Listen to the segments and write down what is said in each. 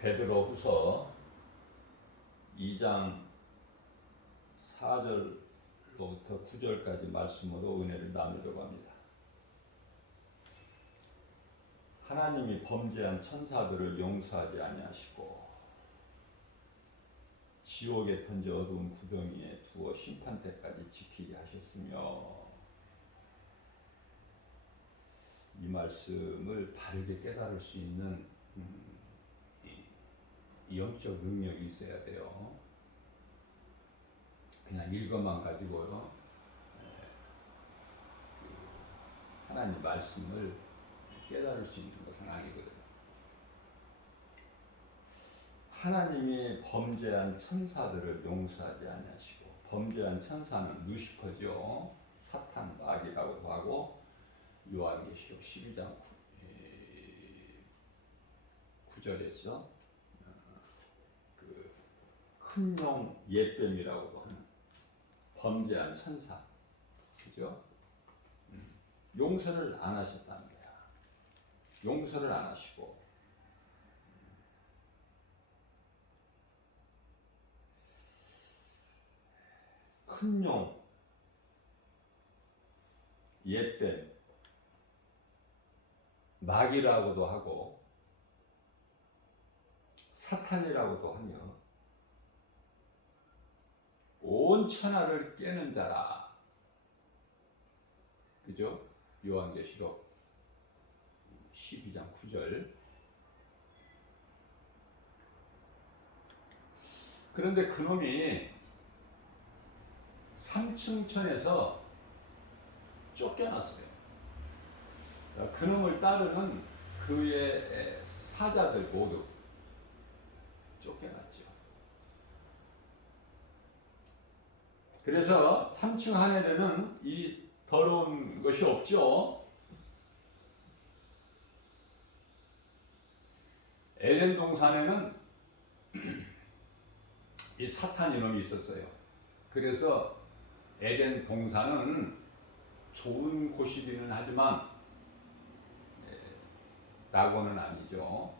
베드로후서 2장 4절로부터 9절까지 말씀으로 은혜를 나누려고 합니다. 하나님이 범죄한 천사들을 용서하지 아니하시고 지옥에 던져 어두운 구덩이에 두어 심판 때까지 지키게 하셨으며, 이 말씀을 바르게 깨달을 수 있는 영적 능력이 있어야 돼요. 그냥 읽어만 가지고요, 하나님 말씀을 깨달을 수 있는 것은 아니거든요. 하나님이 범죄한 천사들을 용서하지 아니하시고, 범죄한 천사는 루시퍼죠. 사탄, 마귀라고도 하고, 요한계시록 12장 9절에서 그 큰 용 옛뱀이라고도 하는 범죄한 천사, 그죠? 용서를 안 하셨다는 거야. 용서를 안 하시고, 큰 용 옛뱀, 마귀라고도 하고 사탄이라고도 하며 온 천하를 깨는 자라. 그죠? 요한계시록 12장 9절. 그런데 그놈이 3층 천에서 쫓겨났어요. 그놈을 따르는 그의 사자들 모두 쫓겨났죠. 그래서 3층 하늘에는 이 더러운 것이 없죠. 에덴 동산에는 이 사탄 이놈이 있었어요. 그래서 에덴 동산은 좋은 곳이기는 하지만 낙원은 아니죠.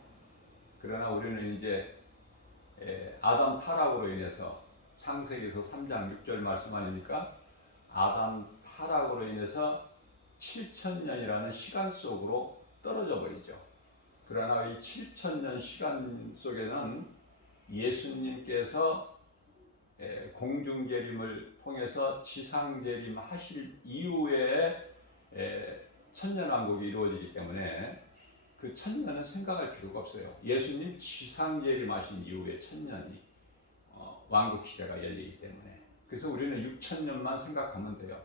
그러나 우리는 이제 아담 타락으로 인해서, 창세기에서 3장 6절 말씀 아닙니까? 아담 타락으로 인해서 7,000년이라는 시간 속으로 떨어져 버리죠. 그러나 이 7,000년 시간 속에는 예수님께서 공중재림을 통해서 지상재림 하실 이후에 천년왕국이 이루어지기 때문에 그 천년은 생각할 필요가 없어요. 예수님 지상재림하신 이후에 천년이 왕국시대가 열리기 때문에. 그래서 우리는 6,000년만 생각하면 돼요.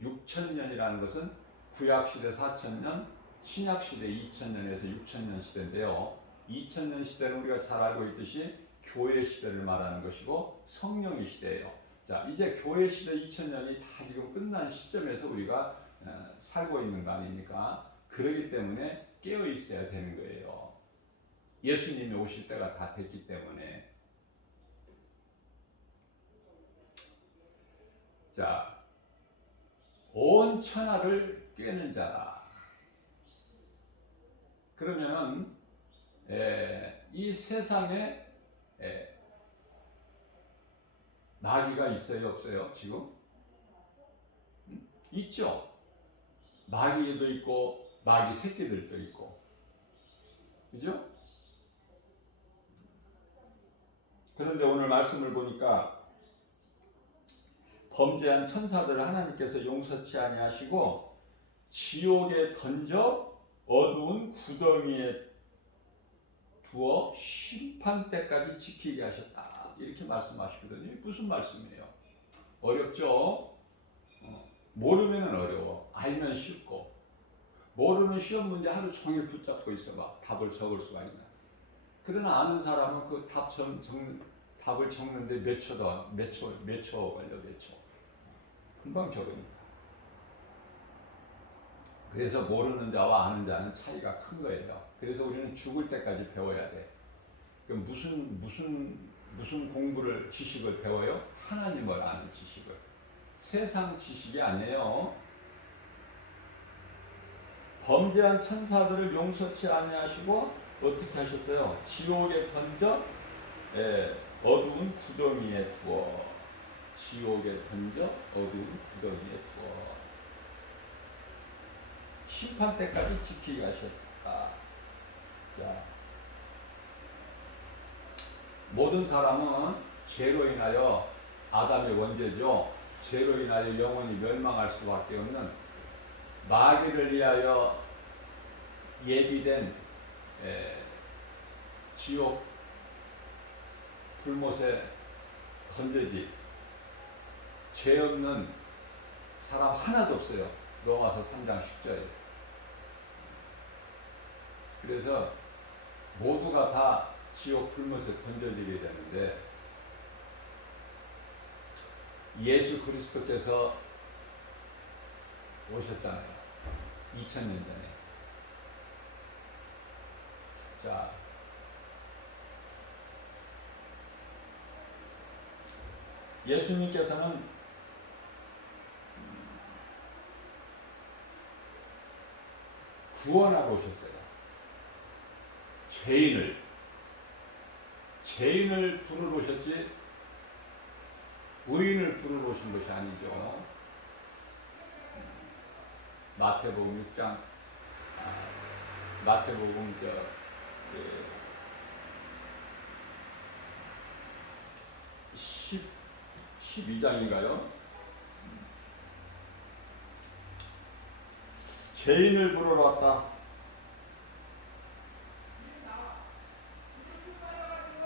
6,000년이라는 것은 구약시대 4,000년, 신약시대 2,000년에서 6,000년 시대인데요. 2,000년 시대는 우리가 잘 알고 있듯이 교회 시대를 말하는 것이고 성령의 시대예요. 자, 이제 교회 시대 2,000년이 다 지금 끝난 시점에서 우리가 살고 있는 거 아닙니까? 그러기 때문에 깨어 있어야 되는 거예요. 예수님이 오실 때가 다 됐기 때문에. 자, 온 천하를 깨는 자라. 그러면은 이 세상에 마귀가 있어요, 없어요? 지금? 있죠. 마귀도 있고 마귀 새끼들도 있고, 그죠? 그런데 오늘 말씀을 보니까 범죄한 천사들을 하나님께서 용서치 아니하시고 지옥에 던져 어두운 구덩이에 두어 심판 때까지 지키게 하셨다. 이렇게 말씀하시거든요. 무슨 말씀이에요? 어렵죠? 모르면 어려워. 알면 쉽고. 모르는 시험 문제 하루 종일 붙잡고 있어봐. 답을 적을 수가 있나. 그러나 아는 사람은 그 답을 적는데 몇 초 걸려, 몇 초. 금방 적으니까. 그래서 모르는 자와 아는 자는 차이가 큰 거예요. 그래서 우리는 죽을 때까지 배워야 돼. 그럼 무슨 공부를, 지식을 배워요? 하나님을 아는 지식을. 세상 지식이 아니에요. 범죄한 천사들을 용서치 아니하시고 어떻게 하셨어요? 지옥에 던져 어두운 구덩이에 두어. 지옥에 던져 어두운 구덩이에 두어. 심판 때까지 지키게 하셨다. 자, 모든 사람은 죄로 인하여, 아담의 원죄죠. 죄로 인하여 영원히 멸망할 수밖에 없는 마귀를 위하여 예비된 지옥 불못에 던져지 죄 없는 사람 하나도 없어요. 로마서 3장 10절. 그래서 모두가 다 지옥 불못에 던져지게 되는데, 예수 그리스도께서 오셨잖아요. 2000년 전에. 자, 예수님께서는 구원하러 오셨어요. 죄인을 부르러 오셨지 의인을 부르러 오신 것이 아니죠. 마태복음 6장, 마태복음 12장인가요? 죄인을 부르러 왔다.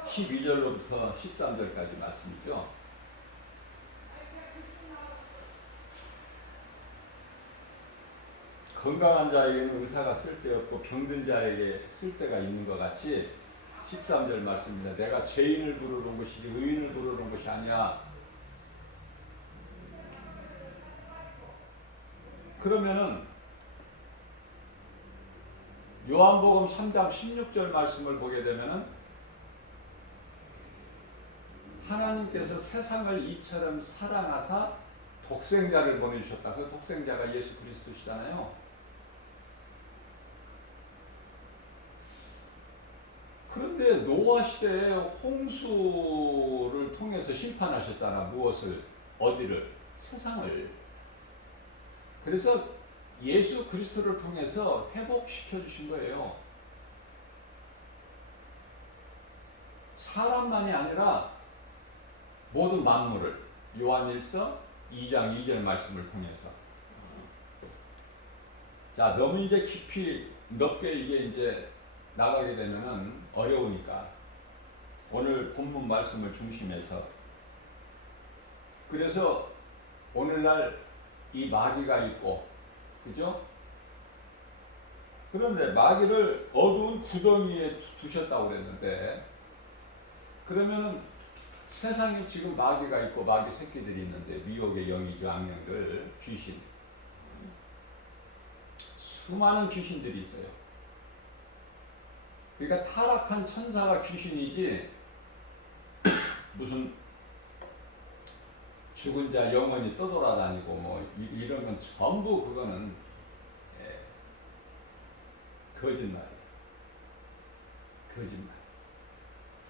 12절로부터 13절까지 말씀이죠. 건강한 자에게는 의사가 쓸데없고 병든 자에게 쓸데가 있는 것 같이 13절 말씀입니다. 내가 죄인을 부르러 온 것이지 의인을 부르러 온 것이 아니야. 그러면은 요한복음 3장 16절 말씀을 보게 되면은 하나님께서 세상을 이처럼 사랑하사 독생자를 보내주셨다. 그 독생자가 예수 그리스도시잖아요. 그런데 노아 시대에 홍수를 통해서 심판하셨잖아. 무엇을? 어디를? 세상을. 그래서 예수 그리스도를 통해서 회복시켜 주신 거예요. 사람만이 아니라 모든 만물을. 요한일서 2장 2절 말씀을 통해서. 자, 너무 이제 깊이 넓게 이게 이제 나가게 되면은 어려우니까 오늘 본문 말씀을 중심해서, 그래서 오늘날 이 마귀가 있고, 그죠? 그런데 마귀를 어두운 구덩이에 두셨다고 그랬는데, 그러면은 세상에 지금 마귀가 있고 마귀 새끼들이 있는데, 미혹의 영이죠. 악령들, 귀신, 수많은 귀신들이 있어요. 그러니까 타락한 천사가 귀신이지 무슨 죽은 자 영원히 떠돌아다니고 뭐 이런 건 전부 그거는 거짓말이에요.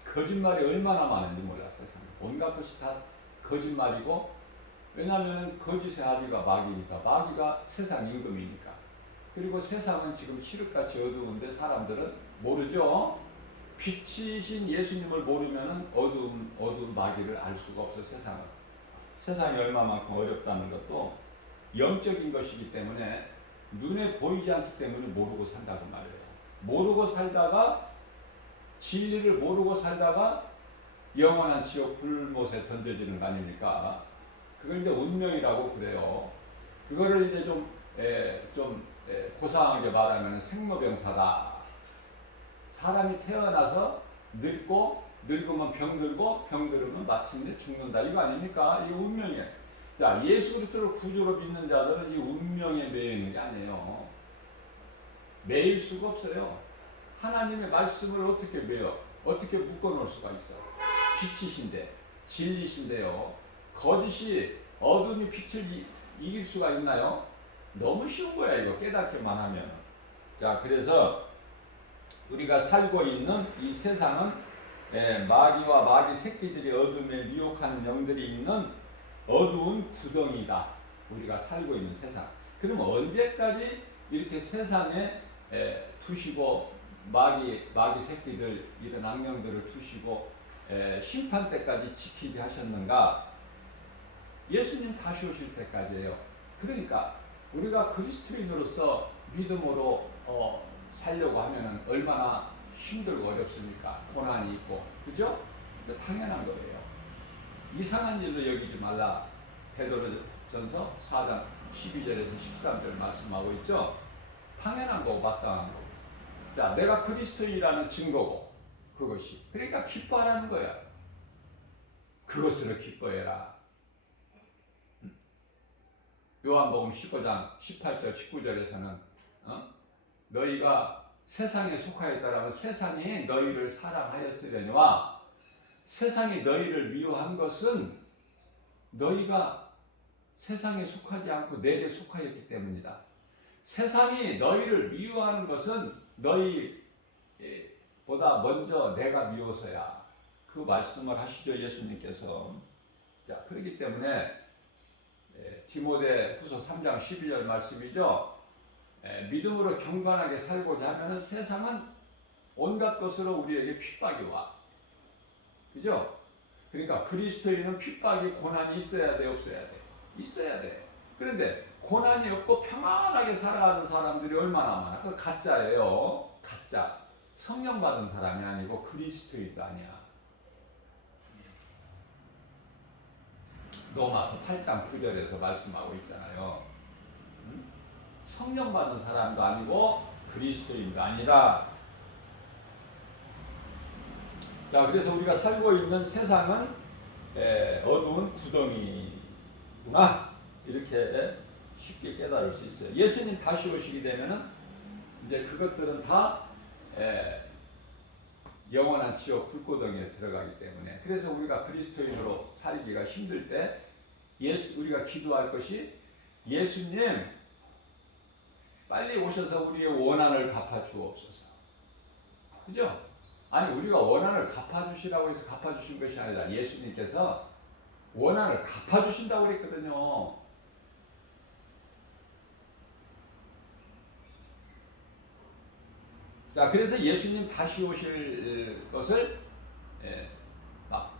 거짓말이 얼마나 많은지 몰라. 세상에 온갖 것이 다 거짓말이고, 왜냐하면 거짓의 아비가 마귀니까, 마귀가 세상 임금이니까. 그리고 세상은 지금 칠흑같이 어두운데 사람들은 모르죠. 빛이신 예수님을 모르면 어두운 마귀를 알 수가 없어. 세상이 얼마만큼 어렵다는 것도 영적인 것이기 때문에 눈에 보이지 않기 때문에 모르고 산다고 말해요. 모르고 살다가, 진리를 모르고 살다가 영원한 지옥 불못에 던져지는 거 아닙니까? 그걸 이제 운명이라고 그래요. 그거를 이제 좀 고상하게 말하면 생로병사다. 사람이 태어나서 늙으면 병들고 병들으면 마침내 죽는다. 이거 아닙니까? 이거 운명이에요. 자, 예수 그리스도를 구주로 믿는 자들은 이 운명에 매여 있는 게 아니에요. 매일 수가 없어요. 하나님의 말씀을 어떻게 매여? 어떻게 묶어놓을 수가 있어? 빛이신데, 진리신데요. 거짓이, 어둠이 빛을 이길 수가 있나요? 너무 쉬운 거야, 이거 깨닫기만 하면. 자, 그래서 우리가 살고 있는 이 세상은 마귀와 마귀 새끼들이 어둠에 미혹하는 영들이 있는 어두운 구덩이다. 우리가 살고 있는 세상. 그럼 언제까지 이렇게 세상에 두시고 마귀 새끼들 이런 악령들을 두시고 심판 때까지 지키게 하셨는가? 예수님 다시 오실 때까지예요. 그러니까 우리가 그리스도인으로서 믿음으로 살려고 하면은 얼마나 힘들고 어렵습니까? 고난이 있고, 그죠? 당연한 거예요. 이상한 일로 여기지 말라. 베드로전서 4장 12절에서 13절 말씀하고 있죠. 당연한 거고 마땅한 거고. 자, 내가 그리스도인이라는 증거고 그것이. 그러니까 기뻐하라는 거야. 그것으로 기뻐해라. 요한복음 15장 18절 19절에서는 너희가 세상에 속하였다라면 세상이 너희를 사랑하였으려니와 세상이 너희를 미워한 것은 너희가 세상에 속하지 않고 내게 속하였기 때문이다. 세상이 너희를 미워하는 것은 너희보다 먼저 내가 미워서야. 그 말씀을 하시죠, 예수님께서. 자, 그렇기 때문에 디모데 후서 3장 12절 말씀이죠. 믿음으로 경건하게 살고자 하면 세상은 온갖 것으로 우리에게 핍박이 와. 그죠? 그러니까 그리스도인은 핍박이 고난이 있어야 돼, 없어야 돼? 있어야 돼. 그런데 고난이 없고 평안하게 살아가는 사람들이 얼마나 많아? 그거 가짜예요. 가짜. 성령 받은 사람이 아니고 그리스도인도 아니야. 로마서 8장 9절에서 말씀하고 있잖아요. 성령 받은 사람도 아니고 그리스도인도 아니다. 자, 그래서 우리가 살고 있는 세상은 어두운 구덩이구나. 이렇게 쉽게 깨달을 수 있어요. 예수님 다시 오시게 되면은 이제 그것들은 다 영원한 지옥 불구덩이에 들어가기 때문에, 그래서 우리가 그리스도인으로 살기가 힘들 때 우리가 기도할 것이 예수님 빨리 오셔서 우리의 원한을 갚아주옵소서. 그죠? 아니, 우리가 원한을 갚아주시라고 해서 갚아주신 것이 아니라 예수님께서 원한을 갚아주신다고 그랬거든요. 자, 그래서 예수님 다시 오실 것을 막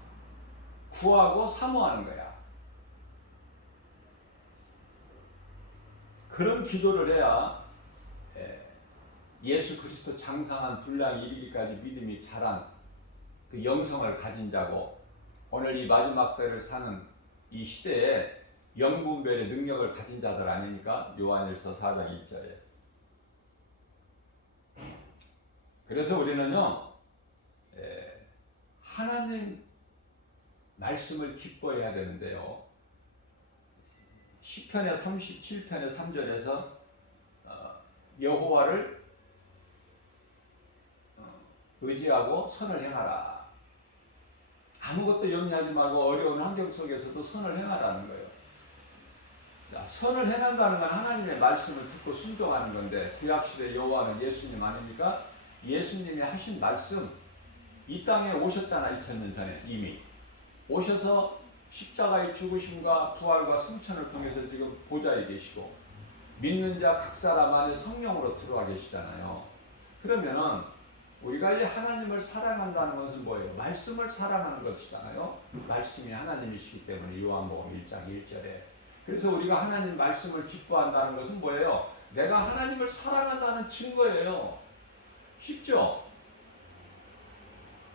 구하고 사모하는 거야. 그런 기도를 해야 예수 그리스도 장상한 분량이 이르기까지 믿음이 자란 그 영성을 가진 자고, 오늘 이 마지막 때를 사는 이 시대에 영분별의 능력을 가진 자들 아닙니까? 요한일서 4장 1절에. 그래서 우리는요, 하나님 말씀을 기뻐해야 되는데요. 시편의 37편의 3절에서 여호와를 의지하고 선을 행하라. 아무것도 염려하지 말고 어려운 환경 속에서도 선을 행하라는 거예요. 자, 선을 행한다는 건 하나님의 말씀을 듣고 순종하는 건데, 구약시대 여호와는 예수님 아닙니까? 예수님이 하신 말씀, 이 땅에 오셨잖아. 2000년 전에 이미 오셔서 십자가의 죽으심과 부활과 승천을 통해서 지금 보좌에 계시고, 믿는 자 각 사람 안에 성령으로 들어와 계시잖아요. 그러면은 우리가 이 하나님을 사랑한다는 것은 뭐예요? 말씀을 사랑하는 것이잖아요. 말씀이 하나님이시기 때문에 요한복음 1장 1절에. 그래서 우리가 하나님 말씀을 기뻐한다는 것은 뭐예요? 내가 하나님을 사랑한다는 증거예요. 쉽죠?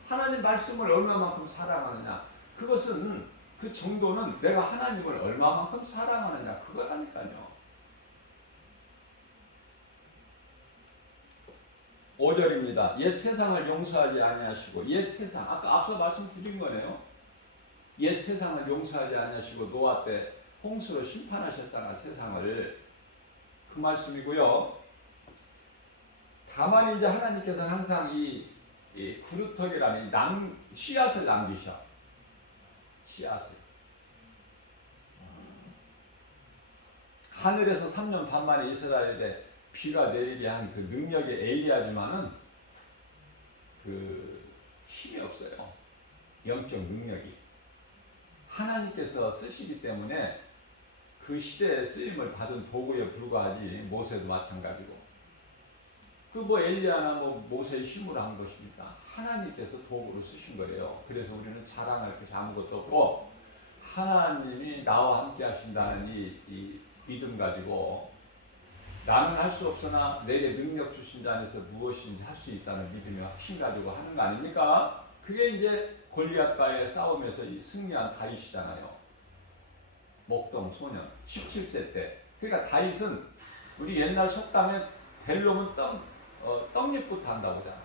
하나님 말씀을 얼마만큼 사랑하느냐, 그것은 그 정도는 내가 하나님을 얼마만큼 사랑하느냐, 그거라니까요. 5절입니다. 옛 세상을 용서하지 아니하시고, 옛 세상, 아까 앞서 말씀드린 거네요. 옛 세상을 용서하지 아니하시고 노아 때 홍수로 심판하셨잖아, 세상을. 그 말씀이고요. 다만 이제 하나님께서는 항상 이 구루터기라는 씨앗을 남기셔. 씨앗을. 하늘에서 3년 반 만에 이스라엘에 비가 내리게 한 그 능력이 엘리야지만은 그 힘이 없어요. 영적 능력이. 하나님께서 쓰시기 때문에 그 시대에 쓰임을 받은 도구에 불과하지. 모세도 마찬가지고. 그 뭐 엘리야나 뭐 모세의 힘으로 한 것입니다. 하나님께서 도구로 쓰신 거예요. 그래서 우리는 자랑할 것이 아무것도 없고 하나님이 나와 함께 하신다는 이 믿음 가지고 나는 할 수 없으나 내게 능력 주신 자 안에서 무엇인지 할 수 있다는 믿음의 확신 가지고 하는 거 아닙니까? 그게 이제 골리앗과의 싸움에서 승리한 다윗이잖아요. 목동 소년 17세 때. 그러니까 다윗은 우리 옛날 속담에 델롬은 떡잎부터 한다고 하잖아.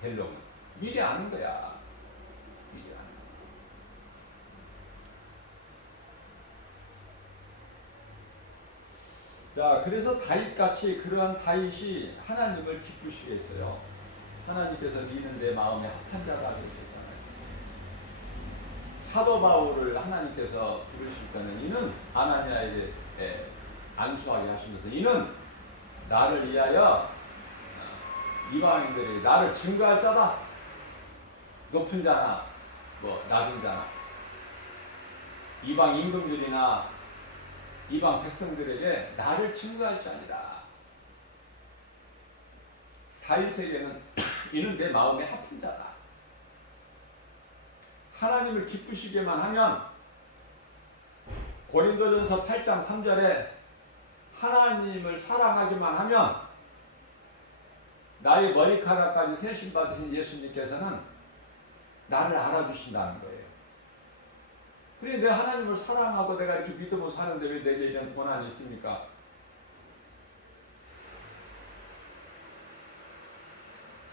델롬은 미리 아는 거야. 미리 아는 거야. 자, 그래서 다윗같이 그러한 다윗이 하나님을 기쁘시게 했어요. 하나님께서 니는 내 마음에 합한 자다 그러셨잖아요. 사도 바울을 하나님께서 부르실 때는 이는 아나니아에게 안수하게 하시면서 이는 나를 위하여 이방인들이 나를 증거할 자다. 높은 자나 뭐 낮은 자나 이방 임금들이나 이방 백성들에게 나를 증거할 자니라. 다윗에게는 이는 내 마음에 합한 자다. 하나님을 기쁘시게만 하면 고린도전서 8장 3절에 하나님을 사랑하기만 하면 나의 머리카락까지 세심 받으신 예수님께서는 나를 알아주신다는 거예요. 그래 내가 하나님을 사랑하고 내가 이렇게 믿음으로 사는데 왜 내게 이런 고난이 있습니까?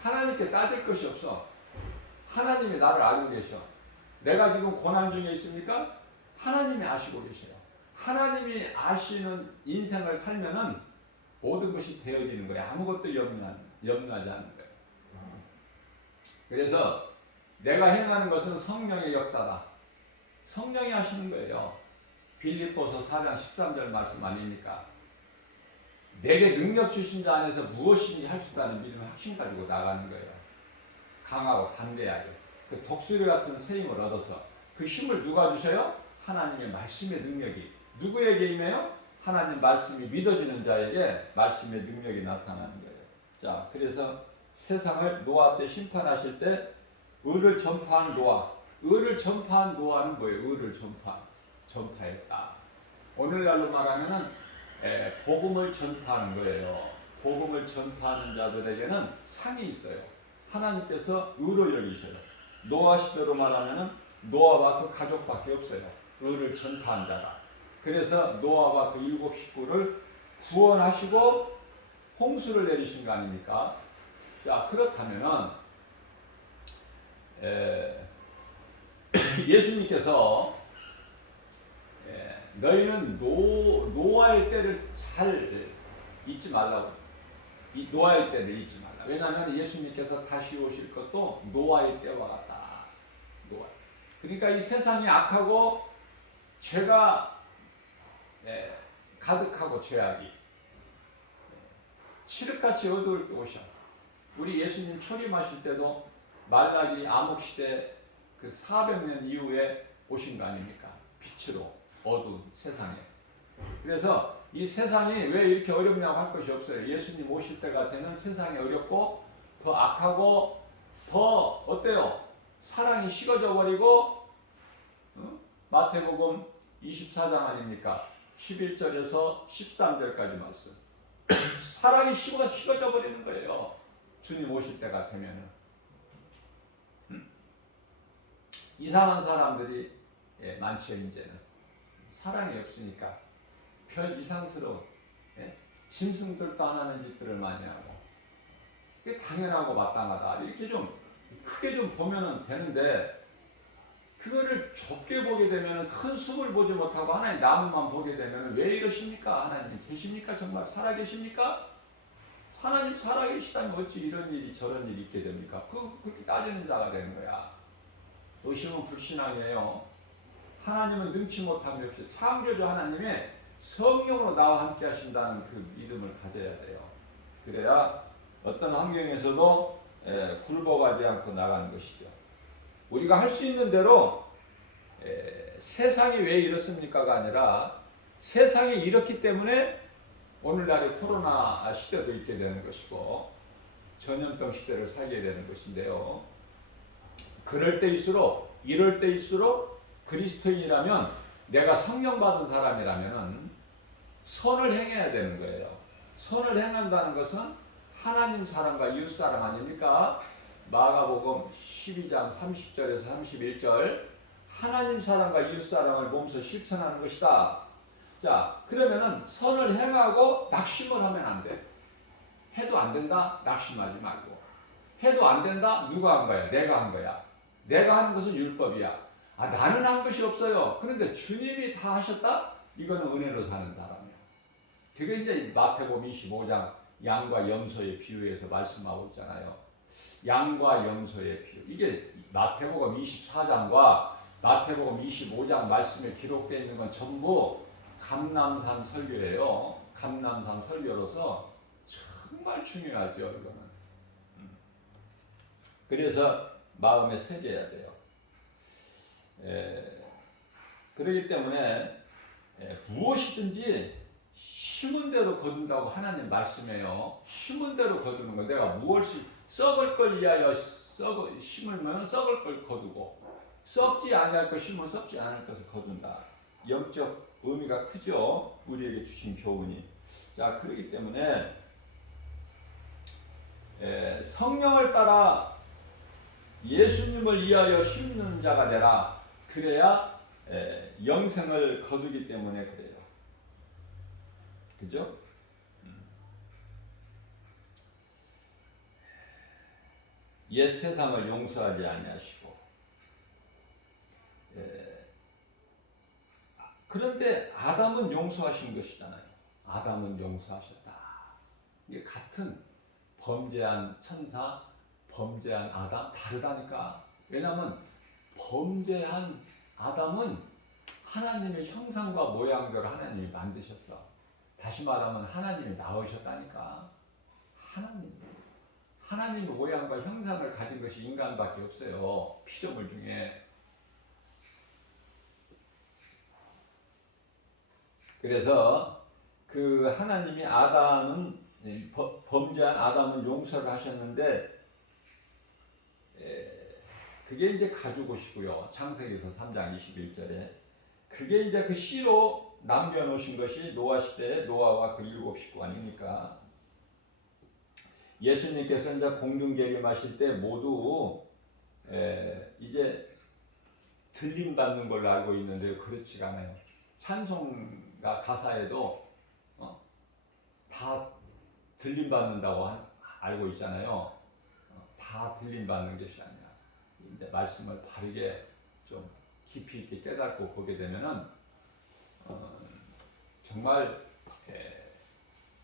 하나님께 따질 것이 없어. 하나님이 나를 알고 계셔. 내가 지금 고난 중에 있습니까? 하나님이 아시고 계셔요. 하나님이 아시는 인생을 살면은 모든 것이 되어지는 거예요. 아무것도 염려하지 않는 거예요. 그래서 내가 행하는 것은 성령의 역사다. 성령이 하시는 거예요. 빌립보서 4장 13절 말씀 아닙니까? 내게 능력 주신 자 안에서 무엇인지 할 수 있다는 믿음의 확신 가지고 나가는 거예요. 강하고 담대하게. 그 독수리 같은 새 힘을 얻어서 그 힘을 누가 주셔요? 하나님의 말씀의 능력이. 누구에게 임해요? 하나님 말씀이 믿어지는 자에게 말씀의 능력이 나타나는 거예요. 자, 그래서 세상을 노아 때 심판하실 때 의를 전파한 노아. 의를 전파한 노아는 뭐예요? 의를 전파했다. 오늘날로 말하면은 복음을 전파하는 거예요. 복음을 전파하는 자들에게는 상이 있어요. 하나님께서 의로 여기셔요. 노아 시대로 말하면은 노아와 그 가족밖에 없어요. 의를 전파한 자가. 그래서 노아와 그 7 식구를 구원하시고 홍수를 내리신 거 아닙니까? 자, 그렇다면은 예수님께서 너희는 노아의 때를 잘 잊지 말라고. 노아의 때를 잊지 말라. 왜냐하면 예수님께서 다시 오실 것도 노아의 때와 같다. 노아. 그러니까 이 세상이 악하고 죄가 가득하고 죄악이 칠흑같이 어두울 때 오셔. 우리 예수님 초림하실 때도 말라기 암흑시대 그 400년 이후에 오신 거 아닙니까? 빛으로 어두운 세상에. 그래서 이 세상이 왜 이렇게 어렵냐고 할 것이 없어요. 예수님 오실 때가 되면 세상이 어렵고 더 악하고 더 어때요? 사랑이 식어져 버리고 마태복음 24장 아닙니까? 11절에서 13절까지 말씀. 사랑이 식어져 버리는 거예요. 주님 오실 때가 되면은. 이상한 사람들이 많죠. 이제는 사랑이 없으니까 별 이상스러운 짐승들도 안 하는 짓들을 많이 하고 그게 당연하고 마땅하다 이렇게 좀 크게 좀 보면은 되는데 그거를 좁게 보게 되면은 큰 숲을 보지 못하고 하나님 나무만 보게 되면은 왜 이러십니까? 하나님 계십니까? 정말 살아계십니까? 하나님 살아계시다면 어찌 이런 일이 저런 일이 있게 됩니까? 그렇게 따지는 자가 되는 거야. 의심은 불신앙이에요. 하나님은 능치 못한 게 없어요. 창조주 하나님의 성령으로 나와 함께 하신다는 그 믿음을 가져야 돼요. 그래야 어떤 환경에서도 굴복하지 않고 나가는 것이죠. 우리가 할 수 있는 대로 세상이 왜 이렇습니까가 아니라 세상이 이렇기 때문에 오늘날의 코로나 시대도 있게 되는 것이고 전염병 시대를 살게 되는 것인데요. 그럴 때일수록 이럴 때일수록 그리스도인이라면 내가 성령 받은 사람이라면 선을 행해야 되는 거예요. 선을 행한다는 것은 하나님 사람과 이웃 사람 아닙니까? 마가복음 12장 30절에서 31절 하나님 사람과 이웃 사람을 몸소 실천하는 것이다. 자, 그러면은 선을 행하고 낙심을 하면 안 돼. 해도 안 된다? 낙심하지 말고. 해도 안 된다? 누가 한 거야? 내가 한 거야. 내가 하는 것은 율법이야. 아, 나는 한 것이 없어요. 그런데 주님이 다 하셨다? 이거는 은혜로 사는 사람이야. 그게 이제 마태복음 25장 양과 염소의 비유에서 말씀하고 있잖아요. 양과 염소의 비유. 이게 마태복음 24장과 마태복음 25장 말씀에 기록되어 있는 건 전부 감람산 설교예요. 감람산 설교로서 정말 중요하죠, 이거는. 그래서 마음에 새겨야 돼요. 그렇기 때문에 무엇이든지 심은 대로 거둔다고 하나님 말씀해요. 심은 대로 거두는 거. 내가 무엇이 썩을 걸 위하여 심으면 썩을 걸 거두고 썩지 아니할 것 심으면 썩지 않을 것을 거둔다. 영적 의미가 크죠. 우리에게 주신 교훈이. 자, 그렇기 때문에 성령을 따라 예수님을 위하여 심는 자가 되라. 그래야 영생을 거두기 때문에 그래요. 그죠? 옛 세상을 용서하지 아니하시고 그런데 아담은 용서하신 것이잖아요. 아담은 용서하셨다. 이게 같은 범죄한 천사, 범죄한 아담 다르다니까. 왜냐하면 범죄한 아담은 하나님의 형상과 모양대로 하나님이 만드셨어. 다시 말하면 하나님이 낳으셨다니까. 하나님의 모양과 형상을 가진 것이 인간밖에 없어요. 피조물 중에. 그래서 그 하나님이 범죄한 아담은 용서를 하셨는데 그게 이제 가지고 오시고요. 창세기서 3장 21절에 그게 이제 그 씨로 남겨놓으신 것이 노아 시대에 노아와 그 7 식구 아닙니까? 예수님께서 이제 공중 재림하실 때 모두 이제 들림 받는 걸로 알고 있는데 그렇지가 않아요. 찬송가 가사에도 다 들림 받는다고 알고 있잖아요. 다 들림 받는 것이 아니라 이제 말씀을 바르게 좀 깊이 있게 깨닫고 보게 되면은 정말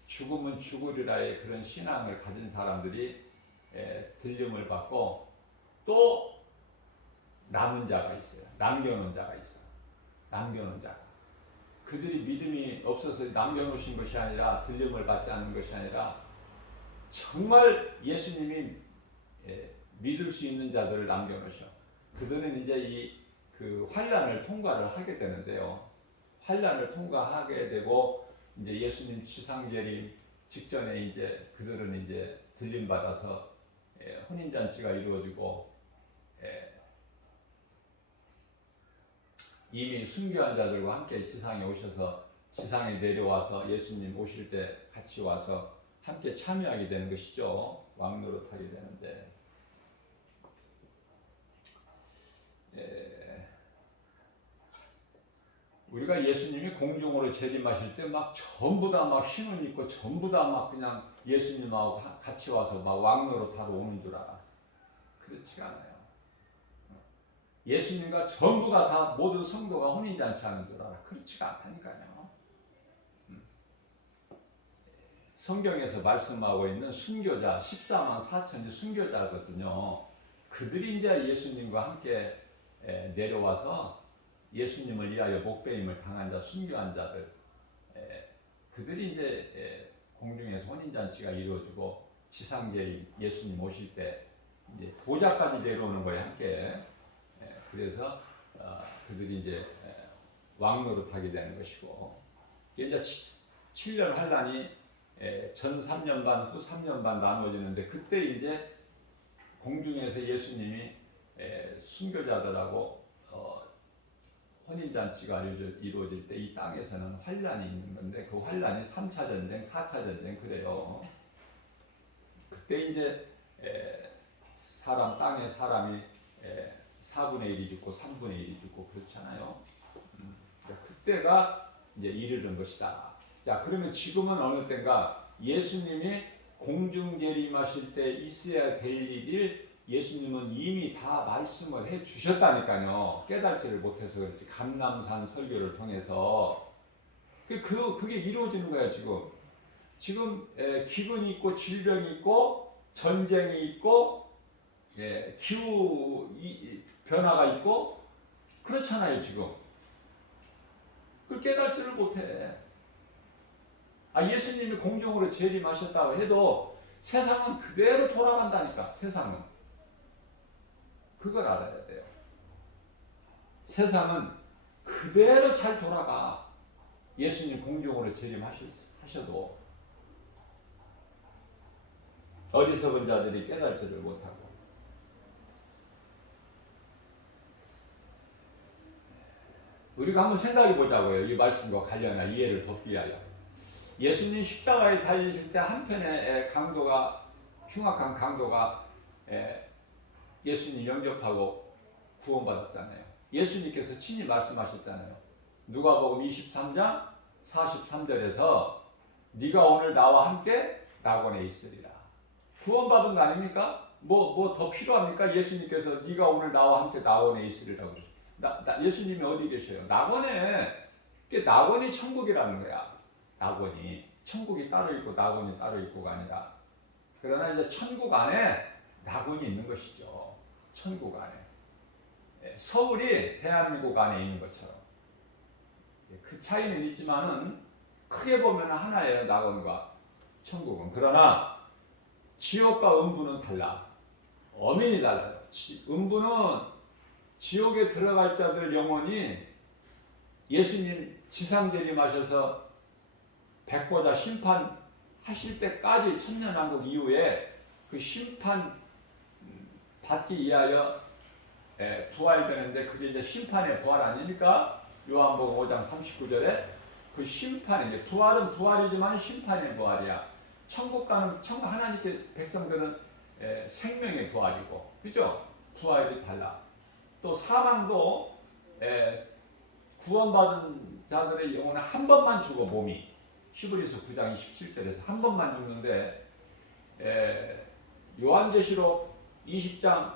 죽으면 죽으리라의 그런 신앙을 가진 사람들이 들림을 받고 또 남은 자가 있어요. 남겨놓은 자가 있어요. 남겨놓은 자가. 그들이 믿음이 없어서 남겨놓으신 것이 아니라 들림을 받지 않는 것이 아니라 정말 예수님이 믿을 수 있는 자들을 남겨놓으셔. 그들은 이제 그 환난을 통과를 하게 되는데요. 환난을 통과하게 되고 이제 예수님 지상재림 직전에 이제 그들은 이제 들림 받아서 혼인 잔치가 이루어지고 이미 순교한 자들과 함께 지상에 오셔서 지상에 내려와서 예수님 오실 때 같이 와서 함께 참여하게 되는 것이죠. 왕노릇하게 되는데 우리가 예수님이 공중으로 재림하실 때 막 전부 다 막 힘을 입고 전부 다 막 그냥 예수님하고 같이 와서 막 왕노릇하러 오는 줄 알아. 그렇지가 않아요. 예수님과 전부가 다 모든 성도가 혼인잔치 하는 줄 알아. 그렇지가 않다니까요. 성경에서 말씀하고 있는 순교자 14만 4천이 순교자거든요. 그들이 이제 예수님과 함께 내려와서 예수님을 위하여 목배임을 당한 자, 순교한 자들 그들이 이제 공중에서 혼인잔치가 이루어지고 지상계인 예수님 오실 때 이제 보좌까지 내려오는 거예요, 함께. 그래서 그들이 이제 왕노릇하게 되는 것이고, 이제 7년 환란이 전 3년 반, 후 3년 반 나누어지는데, 그때 이제 공중에서 예수님이 순교자들하고 혼인잔치가 이루어질 때 이 땅에서는 환란이 있는 건데, 그 환란이 3차 전쟁, 4차 전쟁 그래요. 그때 이제 땅에 사람이 4분의 1이 죽고 3분의 1이 죽고 그렇잖아요. 그러니까 그때가 이제 이르는 것이다. 자, 그러면 지금은 어느 때인가 예수님이 공중 재림하실 때 있어야 될 일을 예수님은 이미 다 말씀을 해 주셨다니까요. 깨닫지를 못해서 그렇지. 감람산 설교를 통해서 그게 이루어지는 거야 지금. 지금 기근이 있고 질병이 있고 전쟁이 있고 기후 변화가 있고 그렇잖아요 지금. 그걸 깨닫지를 못해. 예수님이 공중으로 재림하셨다고 해도 세상은 그대로 돌아간다니까. 세상은 그걸 알아야 돼요. 세상은 그대로 잘 돌아가. 예수님 공중으로 재림하셔도 어리석은 자들이 깨달지를 못하고. 우리가 한번 생각해 보자고요. 이 말씀과 관련한 이해를 돕기 위하여. 예수님 십자가에 달리실 때 한편의 흉악한 강도가 예수님 영접하고 구원받았잖아요. 예수님께서 친히 말씀하셨잖아요. 누가복음 23장 43절에서 네가 오늘 나와 함께 낙원에 있으리라. 구원받은 거 아닙니까? 뭐 더 필요합니까? 예수님께서 네가 오늘 나와 함께 낙원에 있으리라고. 예수님이 어디 계셔요? 낙원에. 낙원이 천국이라는 거야. 낙원이. 천국이 따로 있고 낙원이 따로 있고가 아니라. 그러나 이제 천국 안에 낙원이 있는 것이죠. 천국 안에. 서울이 대한민국 안에 있는 것처럼. 그 차이는 있지만은 크게 보면 하나예요. 낙원과 천국은. 그러나 지옥과 음부는 달라. 엄연히 달라요. 음부는 지옥에 들어갈 자들 영혼이 예수님 지상 재림하셔서 백보자 심판하실 때까지 천년왕국 이후에 그 심판 받기 위하여 부활되는데, 그게 이제 심판의 부활 아닙니까? 요한복음 5장 39절에 그 심판이 이제 부활은 부활이지만 심판의 부활이야. 천국 가는 하나님께 백성들은 생명의 부활이고, 그죠? 부활이 달라. 또 사망도 구원받은 자들의 영혼은 한 번만 죽어. 몸이 히브리서 9장 27절에서 한 번만 죽는데, 요한계시록 20장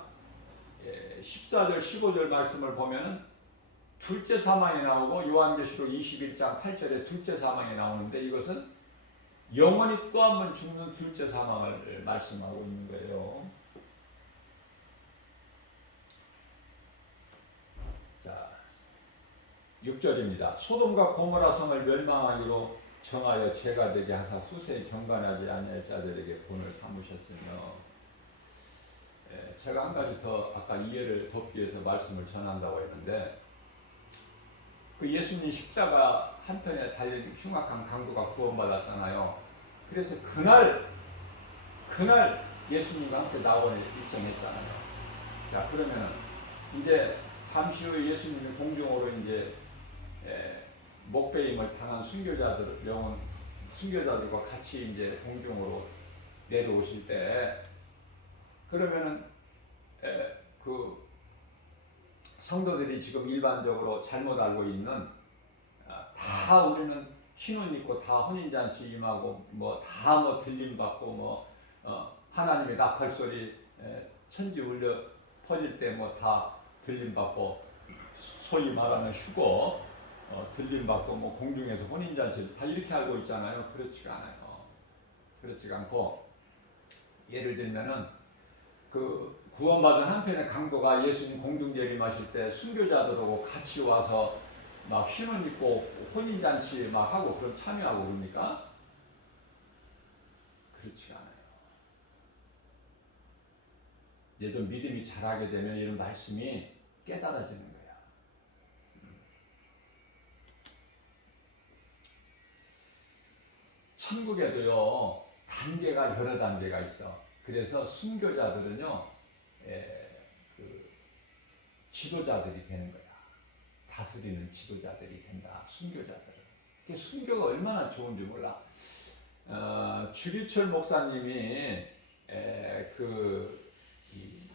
14절 15절 말씀을 보면은 둘째 사망이 나오고, 요한계시록 21장 8절에 둘째 사망이 나오는데, 이것은 영원히 또 한 번 죽는 둘째 사망을 말씀하고 있는 거예요. 자, 6절입니다. 소돔과 고모라 성을 멸망하기로 정하여 죄가 되게 하사 수세에 경건하지 아니할 자들에게 본을 삼으셨으며. 제가 한 가지 더 아까 이해를 돕기 위해서 말씀을 전한다고 했는데, 그 예수님 십자가 한편에 달린 흉악한 강도가 구원받았잖아요. 그래서 그날 예수님과 함께 낙원에 입성했잖아요. 자, 그러면은 이제 잠시 후에 예수님이 공중으로 이제 목배임을 당한 순교자들과 같이 이제 공중으로 내려오실 때, 그러면은 그 성도들이 지금 일반적으로 잘못 알고 있는, 다 우리는 흰옷 입고 다 혼인잔치 임하고 다 들림 받고 하나님의 나팔 소리 천지 울려 퍼질 때 다 들림 받고, 소위 말하는 휴거 들림 받고 공중에서 혼인잔치 다 이렇게 알고 있잖아요. 그렇지가 않아요. 그렇지가 않고, 예를 들면은 그 구원받은 한편의 강도가 예수님 공중 재림하실 때 순교자들하고 같이 와서 막 신혼 입고 혼인잔치 막 하고 그럼 참여하고 그럽니까? 그렇지가 않아요. 이제 좀 믿음이 자라게 되면 이런 말씀이 깨달아지는 거야. 천국에도요 단계가 여러 단계가 있어. 그래서 순교자들은요 그 지도자들이 되는 거야. 다스리는 지도자들이 된다. 순교자들은. 순교가 얼마나 좋은지 몰라. 주기철 목사님이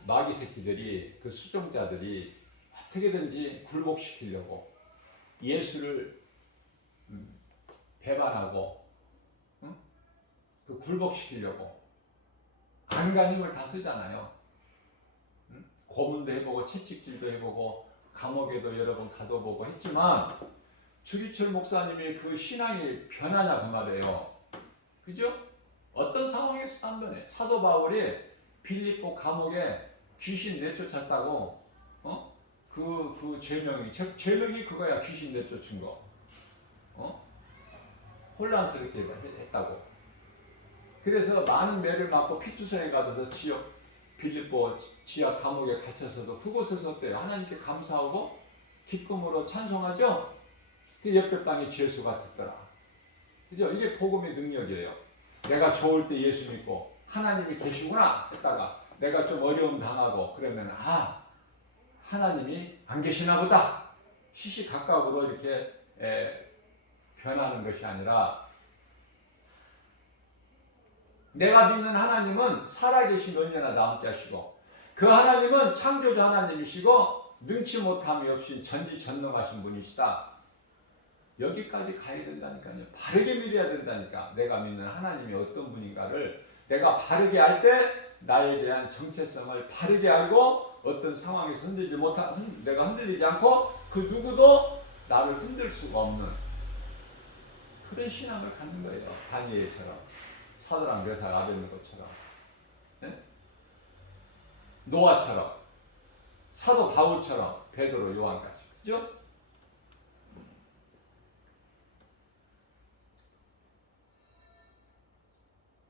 마귀 새끼들이 그 수종자들이 어떻게든지 굴복시키려고 예수를 배반하고 그 굴복시키려고 안간 힘을 다 쓰잖아요. 고문도 해보고 채찍질도 해보고 감옥에도 여러 번 가둬보고 했지만 주기철 목사님이 그 신앙이 변하냐 그 말이에요. 그죠? 어떤 상황에서도 한 번에 사도 바울이 빌립보 감옥에 귀신 내쫓았다고 그 죄명이 그거야. 귀신 내쫓은 거. 혼란스럽게 했다고. 그래서 많은 매를 맞고 피투성에 가서 빌립보 지하 감옥에 갇혀서도 그곳에서 어때요? 하나님께 감사하고 기쁨으로 찬송하죠? 그 옆에 방에 죄수가 듣더라. 그죠? 이게 복음의 능력이에요. 내가 좋을 때 예수 믿고 하나님이 계시구나 했다가 내가 좀 어려움 당하고 그러면 하나님이 안 계시나 보다. 시시각각으로 이렇게 변하는 것이 아니라 내가 믿는 하나님은 살아계신 언제나 나와 함께 하시고 그 하나님은 창조주 하나님이시고 능치 못함이 없이 전지전능하신 분이시다. 여기까지 가야 된다니까요. 바르게 믿어야 된다니까. 내가 믿는 하나님이 어떤 분인가를 내가 바르게 알 때 나에 대한 정체성을 바르게 알고 어떤 상황에서 내가 흔들리지 않고 그 누구도 나를 흔들 수가 없는 그런 신앙을 갖는 거예요. 다니엘처럼 사드락 메삭 아벳느고처럼 노아처럼 사도 바울처럼 베드로 요한같이. 그죠?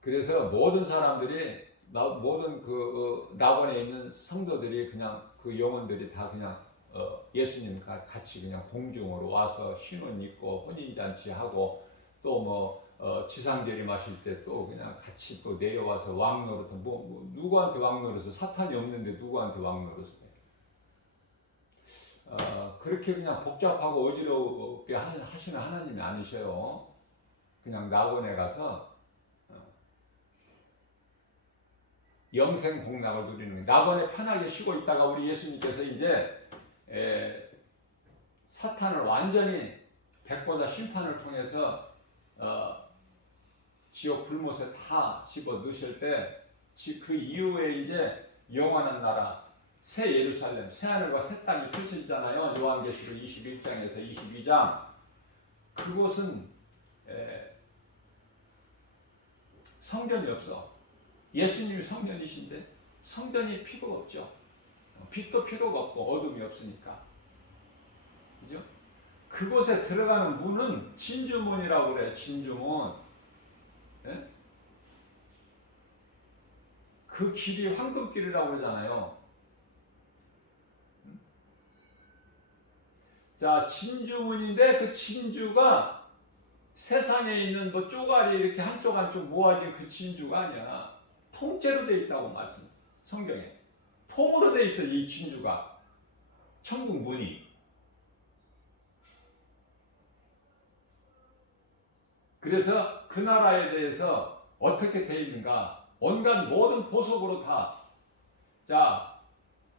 그래서 모든 사람들이 모든 낙원에 있는 성도들이 그냥 그 영혼들이 다 그냥 예수님과 같이 그냥 공중으로 와서 신혼 입고 혼인잔치 하고 또 뭐 지상계리 마실 때 또 그냥 같이 또 내려와서 왕노릇 누구한테 왕노릇을 사탄이 없는데 누구한테 왕노릇을 그렇게 그냥 복잡하고 어지럽게 하시는 하나님이 아니셔요. 그냥 낙원에 가서 영생 복락을 누리는 거예요. 낙원에 편하게 쉬고 있다가 우리 예수님께서 이제 사탄을 완전히 백보다 심판을 통해서 지옥 불못에 다 집어 넣으실 때 그 이후에 이제 영원한 나라 새 예루살렘 새 하늘과 새 땅이 펼쳐지잖아요. 요한계시록 21장에서 22장. 그곳은 성전이 없어. 예수님이 성전이신데 성전이 필요가 없죠. 빛도 필요가 없고 어둠이 없으니까. 그죠? 그곳에 들어가는 문은 진주문이라고 그래요. 진주문. 네? 그 길이 황금길이라고 그러잖아요. 자, 진주문인데 그 진주가 세상에 있는 뭐 쪼가리 이렇게 한쪽 모아진 그 진주가 아니야. 통째로 돼 있다고 말씀. 성경에 통으로 돼 있어. 이 진주가 천국 문이. 그래서 그 나라에 대해서 어떻게 돼 있는가 온갖 모든 보석으로 다. 자,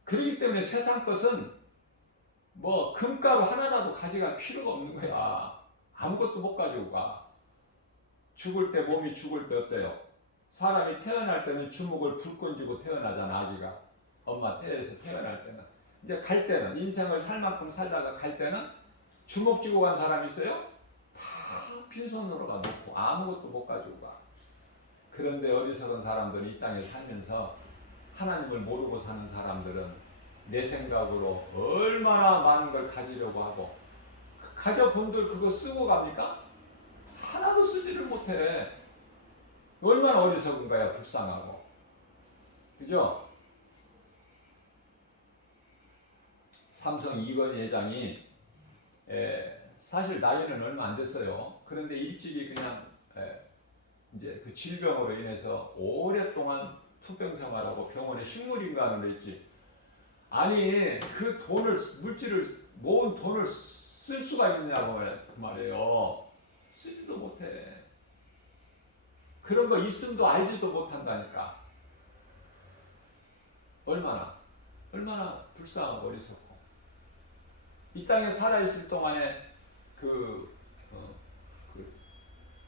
그렇기 때문에 세상 것은 뭐 금가루 하나라도 가져갈 필요가 없는 거야. 아무것도 못 가지고 가. 죽을 때 몸이 죽을 때 어때요? 사람이 태어날 때는 주먹을 불끈 쥐고 태어나잖아. 아기가 엄마 태에서 태어날 때는. 이제 갈 때는 인생을 살 만큼 살다가 갈 때는 주먹 쥐고 간 사람이 있어요? 다 빈손으로 가놓고 아무것도 못 가지고 가. 그런데 어리석은 사람들은 이 땅에 살면서 하나님을 모르고 사는 사람들은 내 생각으로 얼마나 많은 걸 가지려고 하고 가져본들 그거 쓰고 갑니까? 하나도 쓰지를 못해. 얼마나 어리석은 거야, 불쌍하고. 그죠? 삼성 이건희 회장이 사실 나이는 얼마 안 됐어요. 그런데 일찍이 그냥 이제 그 질병으로 인해서 오랫동안 투병 생활하고 병원에 식물인간으로 있지. 아니 그 돈을 물질을 모은 돈을 쓸 수가 있느냐고 그 말이에요. 쓰지도 못해. 그런 거 있음도 알지도 못한다니까. 얼마나 불쌍하고 어리석고. 이 땅에 살아있을 동안에 그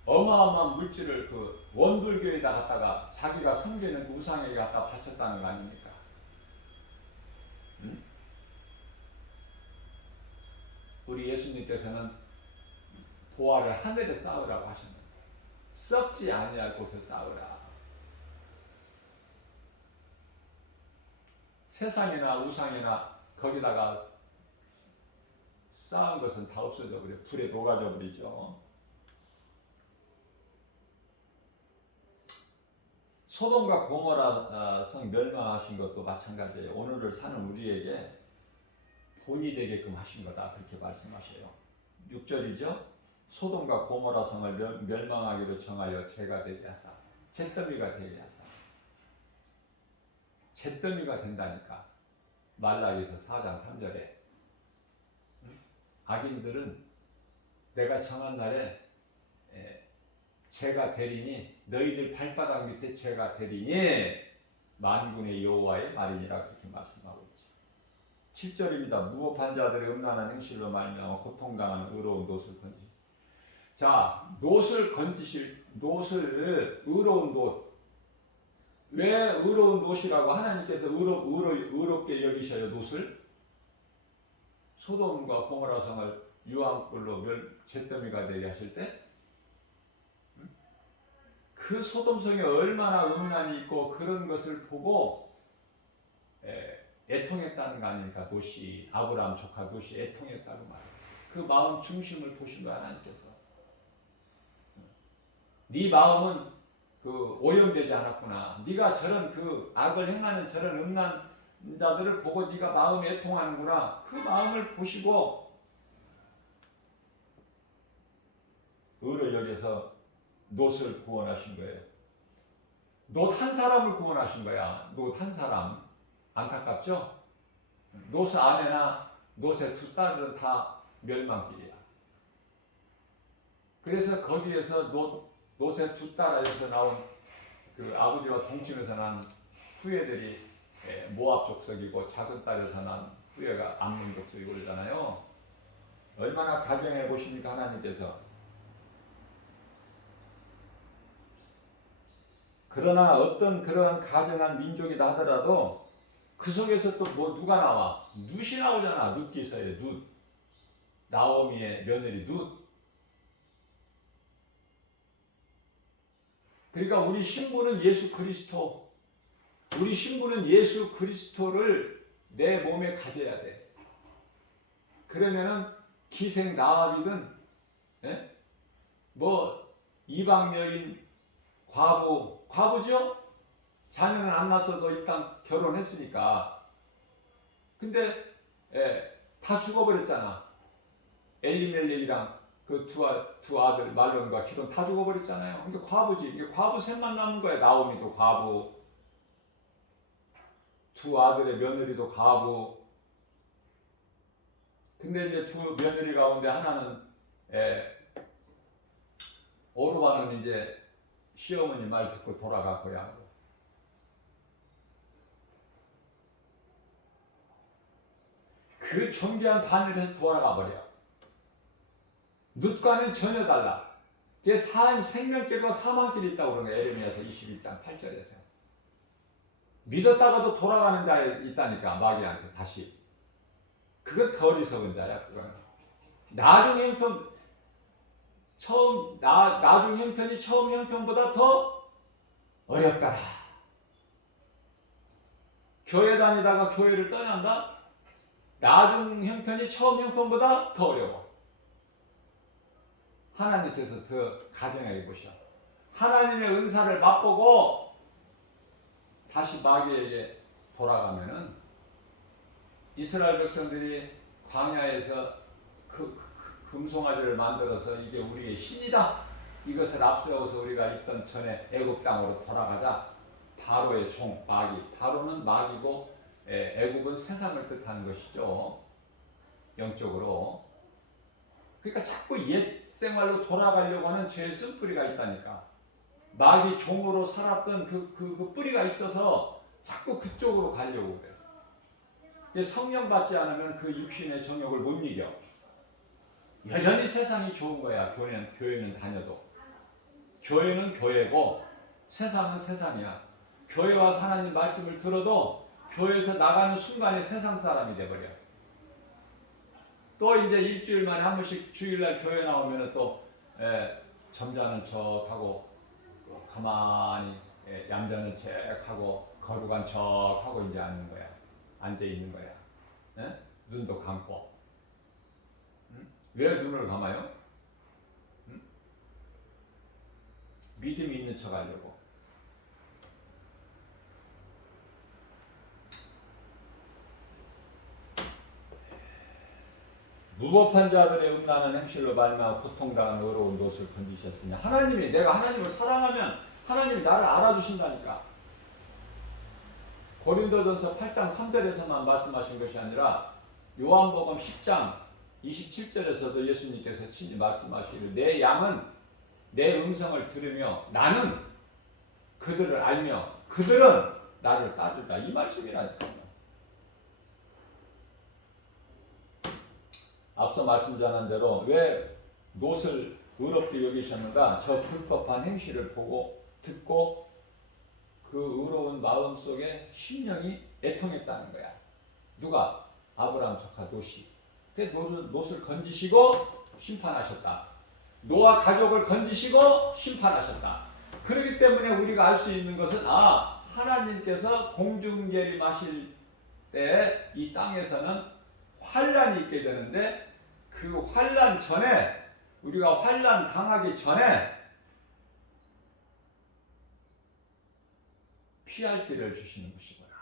어마어마한 물질을 그 원불교에다 갖다가 자기가 섬기는 우상에게 갖다 바쳤다는 거 아닙니까? 응? 우리 예수님께서는 보화를 하늘에 쌓으라고 하셨는데 썩지 아니할 곳에 쌓으라. 세상이나 우상이나 거기다가 쌓은 것은 다 없어져 버려. 불에 녹아져 버리죠. 소돔과 고모라 성 멸망하신 것도 마찬가지예요. 오늘을 사는 우리에게 본이 되게끔 하신 거다. 그렇게 말씀하셔요. 6절이죠. 소돔과 고모라 성을 멸망하기로 정하여 죄가 되게 하사. 잿더미가 되게 하사. 잿더미가 된다니까. 말라기서 4장 3절에 악인들은 내가 정한 날에 죄가 되리니 너희들 발바닥 밑에 죄가 되리니 만군의 여호와의 말이니라 그렇게 말씀하고 있죠. 7절입니다. 무법한 자들의 음란한 행실로 말미암아 고통당하는 의로운 놋을 건지. 자, 놋을 의로운 놋. 왜 의로운 놋이라고 하나님께서 의롭게 여기셔요, 놋을? 소돔과 고모라 성을 유황불로 잿더미가 되게 하실 때 그 소돔성에 얼마나 음란이 있고 그런 것을 보고 애통했다는 거 아닙니까? 놋이 아브라함 조카 놋이 애통했다고 말해요. 그 마음 중심을 보신 거야 하나님께서. 네 마음은 그 오염되지 않았구나. 네가 저런 그 악을 행하는 저런 음란 자들을 보고 네가 마음이 애통하는구나. 그 마음을 보시고 의를 여기서 놋을 구원하신 거예요. 놋 한 사람을 구원하신 거야. 놋 한 사람. 안타깝죠? 놋의 아내나 놋의 두 딸은 다 멸망길이야. 그래서 거기에서 놋의 두 딸에서 나온 그 아버지와 동침에서 난 후예들이 모압 족속이고 작은 딸에서 난 후예가 암몬 족속이고 그러잖아요. 얼마나 가정해 보십니까 하나님께서. 그러나 어떤 그러한 가정한 민족이다 하더라도 그 속에서 또 뭐 누가 나와? 룻이 나오잖아. 룻 기사에 룻. 나오미의 며느리 룻. 그러니까 우리 신부는 예수 그리스도. 우리 신부는 예수 그리스도를 내 몸에 가져야 돼. 그러면은 기생 나합이든 뭐 이방 여인 과부죠? 자녀는 안 낳았어도 일단 결혼했으니까. 근데 다 죽어버렸잖아. 엘리멜렉이랑 그 두 아들 말론과 기돈 다 죽어버렸잖아요. 그러니까 과부지. 이게 과부 셋만 남은 거야. 나오미도 과부, 두 아들의 며느리도 과부. 근데 이제 두 며느리 가운데 하나는 오르바는 이제 시어머니 말 듣고 돌아가 고향으로. 그 존귀한 바늘에서 돌아가 버려. 룻과는 전혀 달라. 그게 생명길과 사망길이 있다고 그러는 거예요. 에레미야서 21장 8절에서. 믿었다가도 돌아가는 자 있다니까. 마귀한테 다시. 그건 더 어리석은 자야. 그거는. 나중 형편이 처음 형편보다 더 어렵더라. 교회 다니다가 교회를 떠난다? 나중 형편이 처음 형편보다 더 어려워. 하나님께서 더 가정해 보셔. 하나님의 은사를 맛보고 다시 마귀에게 돌아가면은 이스라엘 백성들이 광야에서 금송아지를 만들어서 이게 우리의 신이다. 이것을 앞세워서 우리가 있던 전에 애굽 땅으로 돌아가자. 바로의 종 마귀. 바로는 마귀고 애굽은 세상을 뜻하는 것이죠. 영적으로. 그러니까 자꾸 옛 생활로 돌아가려고 하는 죄의 쓴뿌리가 있다니까. 마귀 종으로 살았던 그 뿌리가 있어서 자꾸 그쪽으로 가려고 그래. 성령 받지 않으면 그 육신의 정욕을 못 이겨. 여전히 세상이 좋은 거야. 교회는 다녀도. 교회는 교회고 세상은 세상이야. 교회 와서 하나님 말씀을 들어도 교회에서 나가는 순간에 세상 사람이 돼버려. 또 이제 일주일 만에 한 번씩 주일날 교회 나오면 또 점잖은 척하고 가만히 얌전한 척하고 거룩한 척하고 이제 앉는 거야. 앉아 있는 거야. 눈도 감고. 왜 눈을 감아요? 믿음이 있는 척 하려고. 무법한 자들의 음란한 행실로 말미암아 고통당하는 어려운 노릇을 건지셨으니 하나님이 내가 하나님을 사랑하면 하나님이 나를 알아주신다니까. 고린도전서 8장 3절에서만 말씀하신 것이 아니라 요한복음 10장 27절에서도 예수님께서 친히 말씀하시기를 내 양은 내 음성을 들으며 나는 그들을 알며 그들은 나를 따르다. 이 말씀이라니까요. 앞서 말씀드린 대로 왜 롯을 의롭게 여기셨는가? 저 불법한 행실을 보고 듣고 그 의로운 마음 속에 심령이 애통했다는 거야. 누가? 아브라함 조카 롯이. 롯을 건지시고 심판하셨다. 노아 가족을 건지시고 심판하셨다. 그렇기 때문에 우리가 알 수 있는 것은 하나님께서 공중계림하실 때 이 땅에서는 환란이 있게 되는데 그 환란 전에 우리가 환란 당하기 전에 피할 길을 주시는 것이구나.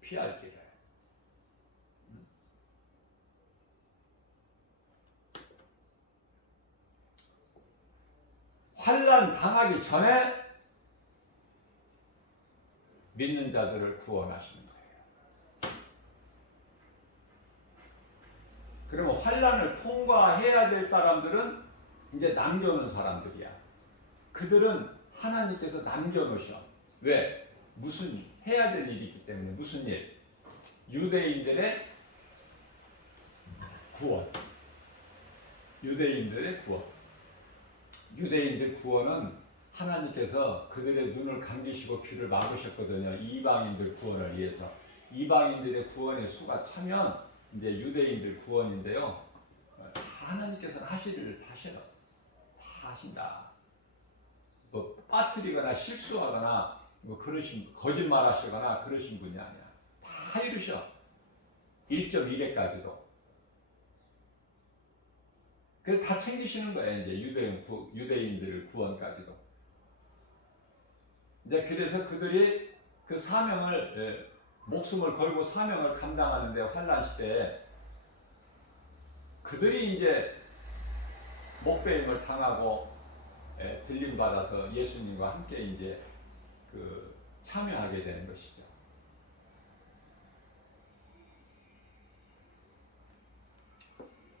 피할 길을. 환란 당하기 전에 믿는 자들을 구원하시는 거예요. 그러면 환란을 통과해야 될 사람들은 이제 남겨놓은 사람들이야. 그들은 하나님께서 남겨놓으셔. 왜? 무슨 해야 될 일이 있기 때문에. 무슨 일? 유대인들의 구원. 유대인들의 구원. 유대인들 구원은 하나님께서 그들의 눈을 감기시고 귀를 막으셨거든요. 이방인들 구원을 위해서. 이방인들의 구원의 수가 차면 이제 유대인들 구원인데요. 하나님께서는 하실 일을 다 하신다. 뭐 빠뜨리거나 실수하거나 뭐 그러신 거짓말하시거나 그러신 분이 아니야. 다 이루셔. 1.1회까지도. 그래서 다 챙기시는 거예요. 이제 유대인들 구원까지도. 이제 그래서 그들이 그 사명을 목숨을 걸고 사명을 감당하는데 환란 시대에 그들이 이제 목배임을 당하고 들림 받아서 예수님과 함께 이제 그 참여하게 되는 것이죠.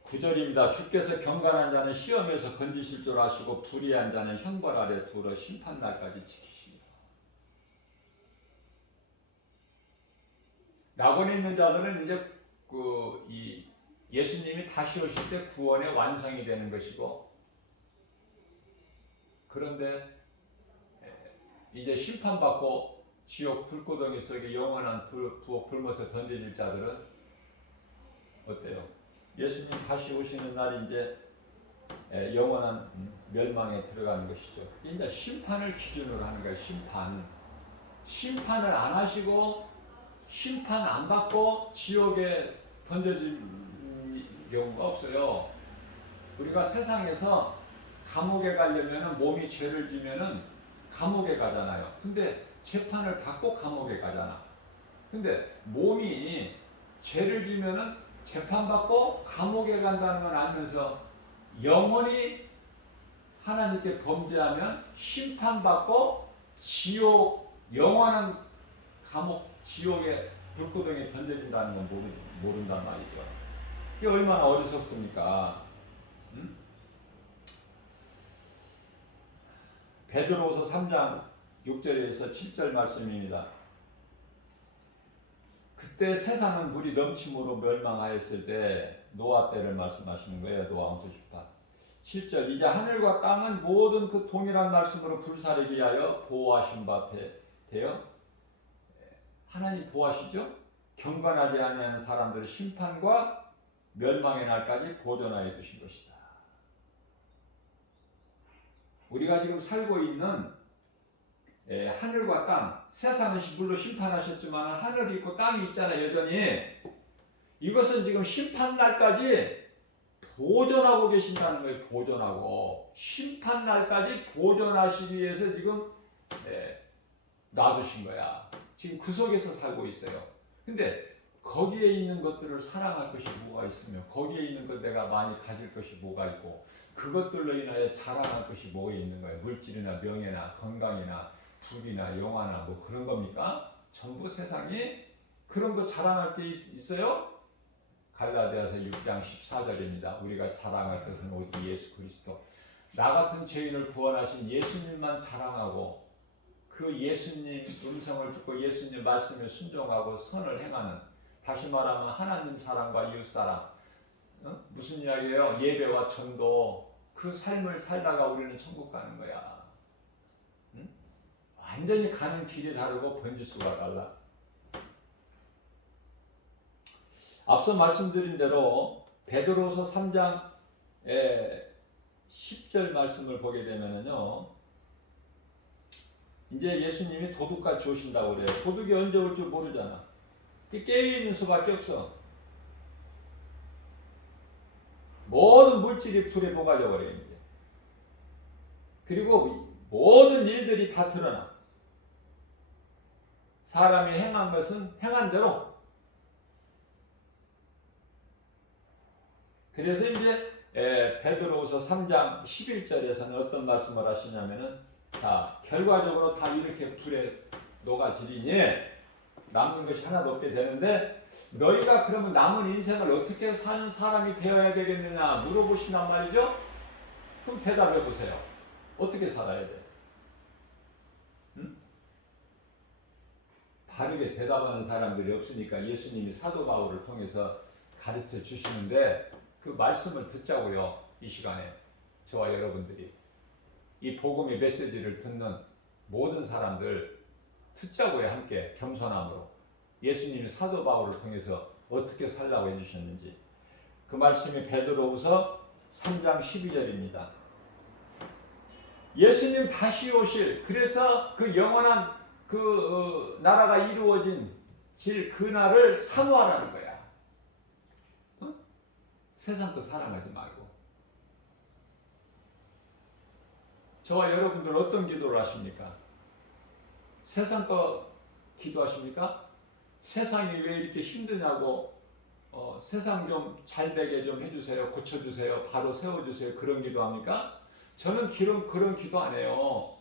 구절입니다. 주께서 경건한 자는 시험에서 건지실 줄 아시고 불의한 자는 형벌 아래 두어 심판날까지 지키십니다. 낙원에 있는 자들은 이제 이 예수님이 다시 오실 때 구원의 완성이 되는 것이고, 그런데 이제 심판받고 지옥 불구덩이 속에 영원한 부엌 불못에 던져질 자들은 어때요? 예수님 다시 오시는 날 이제 영원한 멸망에 들어가는 것이죠. 이제 심판을 기준으로 하는 거예요. 심판을 안 하시고 심판 안 받고 지옥에 던져질 경우가 없어요. 우리가 세상에서 감옥에 가려면 몸이 죄를 지면은 감옥에 가잖아요. 근데 재판을 받고 감옥에 가잖아. 근데 몸이 죄를 지면은 재판받고 감옥에 간다는 걸 알면서 영원히 하나님께 범죄하면 심판받고 지옥, 영원한 감옥, 지옥의 불구덩이에 던져진다는 건 모른단 말이죠. 이게 얼마나 어리석습니까? 응? 베드로서 3장 6절에서 7절 말씀입니다. 그때 세상은 물이 넘침으로 멸망하였을 때 노아 때를 말씀하시는 거예요. 노아후서 18. 7절 이제 하늘과 땅은 모든 그 동일한 말씀으로 불사르게 하여 보호하신 바 되어 하나님 보호하시죠? 경건하지 아니하는 사람들의 심판과 멸망의 날까지 보존하여 주신 것이다. 우리가 지금 살고 있는 하늘과 땅, 세상은 물로 심판하셨지만 하늘이 있고 땅이 있잖아요. 여전히 이것은 지금 심판날까지 보존하고 계신다는 거예요. 보존하고 심판날까지 보존하시기 위해서 지금 놔두신 거야. 지금 그 속에서 살고 있어요. 근데 거기에 있는 것들을 사랑할 것이 뭐가 있으며 거기에 있는 것 내가 많이 가질 것이 뭐가 있고 그것들로 인하여 자랑할 것이 뭐가 있는 거예요. 물질이나 명예나 건강이나 부귀나 영화나 뭐 그런 겁니까? 전부 세상이 그런 거 자랑할 게 있어요? 갈라디아서 6장 14절입니다. 우리가 자랑할 것은 오직 예수 그리스도. 나 같은 죄인을 구원하신 예수님만 자랑하고 그 예수님 음성을 듣고 예수님 말씀에 순종하고 선을 행하는, 다시 말하면 하나님 사랑과 이웃 사랑. 무슨 이야기예요? 예배와 전도. 그 삶을 살다가 우리는 천국 가는 거야. 완전히 가는 길이 다르고 번지수가 달라. 앞서 말씀드린 대로 베드로서 3장 10절 말씀을 보게 되면은요, 이제 예수님이 도둑같이 오신다고 그래요. 도둑이 언제 올 줄 모르잖아. 깨어있는 수밖에 없어. 모든 물질이 불에 녹아져 버려요. 이제. 그리고 모든 일들이 다 드러나. 사람이 행한 것은 행한 대로. 그래서 이제 베드로후서 3장 11절에서는 어떤 말씀을 하시냐면은, 자, 결과적으로 다 이렇게 불에 녹아지리니 남는 것이 하나도 없게 되는데 너희가 그러면 남은 인생을 어떻게 사는 사람이 되어야 되겠느냐 물어보신단 말이죠. 그럼 대답해 보세요. 어떻게 살아야 돼? 응? 바르게 대답하는 사람들이 없으니까 예수님이 사도 바울을 통해서 가르쳐 주시는데 그 말씀을 듣자고요. 이 시간에 저와 여러분들이 이 복음의 메시지를 듣는 모든 사람들 듣자고요. 함께 겸손함으로 예수님이 사도 바울을 통해서 어떻게 살라고 해주셨는지. 그 말씀이 베드로후서 3장 12절입니다. 예수님 다시 오실, 그래서 그 영원한 그 나라가 이루어진 그 날을 사모하라는 거야. 세상 거 사랑하지 말고. 저와 여러분들 어떤 기도를 하십니까? 세상 거 기도하십니까? 세상이 왜 이렇게 힘드냐고, 세상 좀 잘되게 좀 해주세요, 고쳐주세요, 바로 세워주세요, 그런 기도합니까? 저는 그런 기도 안 해요.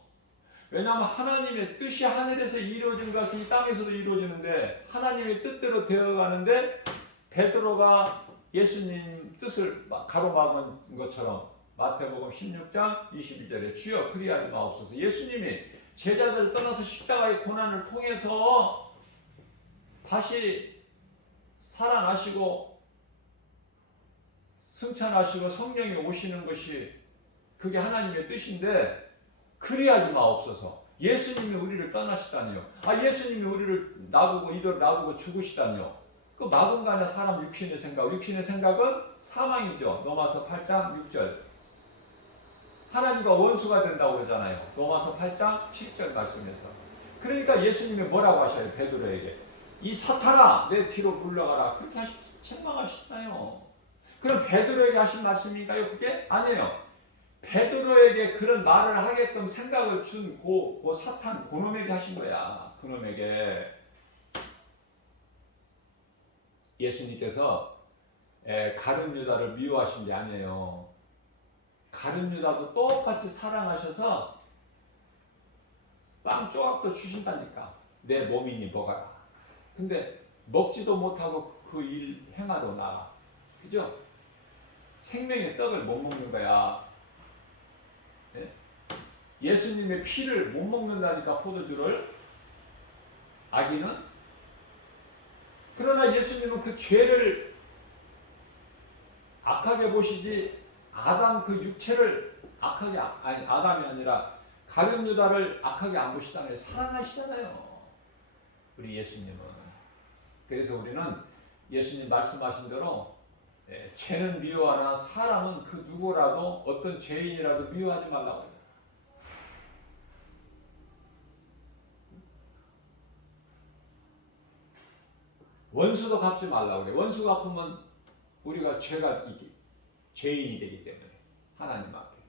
왜냐하면 하나님의 뜻이 하늘에서 이루어진 것 같이 이 땅에서도 이루어지는데 하나님의 뜻대로 되어가는데 베드로가 예수님 뜻을 가로막은 것처럼 마태복음 16장 22절에 주여 그리하지 마옵소서. 예수님이 제자들을 떠나서 십자가의 고난을 통해서 다시 살아나시고 승천하시고 성령이 오시는 것이 그게 하나님의 뜻인데 그리하지 마옵소서. 예수님이 우리를 떠나시다니요. 예수님이 우리를 이들 놔두고 죽으시다니요. 그 막은 거 아니야. 사람 육신의 생각. 육신의 생각은 사망이죠. 로마서 8장 6절. 하나님과 원수가 된다고 그러잖아요. 로마서 8장 7절 말씀에서. 그러니까 예수님이 뭐라고 하셔요? 베드로에게. 이 사탄아 내 뒤로 물러가라. 그렇게 책망하시잖아요. 그럼 베드로에게 하신 말씀인가요? 그게 아니에요. 베드로에게 그런 말을 하게끔 생각을 준 고 사탄 그놈에게 하신 거야. 그놈에게. 예수님께서 가룟 유다를 미워하신 게 아니에요. 가룟 유다도 똑같이 사랑하셔서 빵 조각도 주신다니까. 내 몸이니 먹어라. 근데 먹지도 못하고 그 일 행하러 나가. 그죠? 생명의 떡을 못 먹는 거야. 예? 예수님의 피를 못 먹는다니까, 포도주를. 아기는. 그러나 예수님은 그 죄를 악하게 보시지, 아담 그 육체를 악하게, 아니 아담이 아니라 가룟 유다를 악하게 안 보시잖아요. 사랑하시잖아요, 우리 예수님은. 그래서 우리는 예수님 말씀하신 대로 죄는 미워하나 사람은 그 누구라도, 어떤 죄인이라도 미워하지 말라고 해요. 원수도 갚지 말라고 그래요. 원수 갚으면 우리가 죄인이 되기 때문에 하나님 앞에.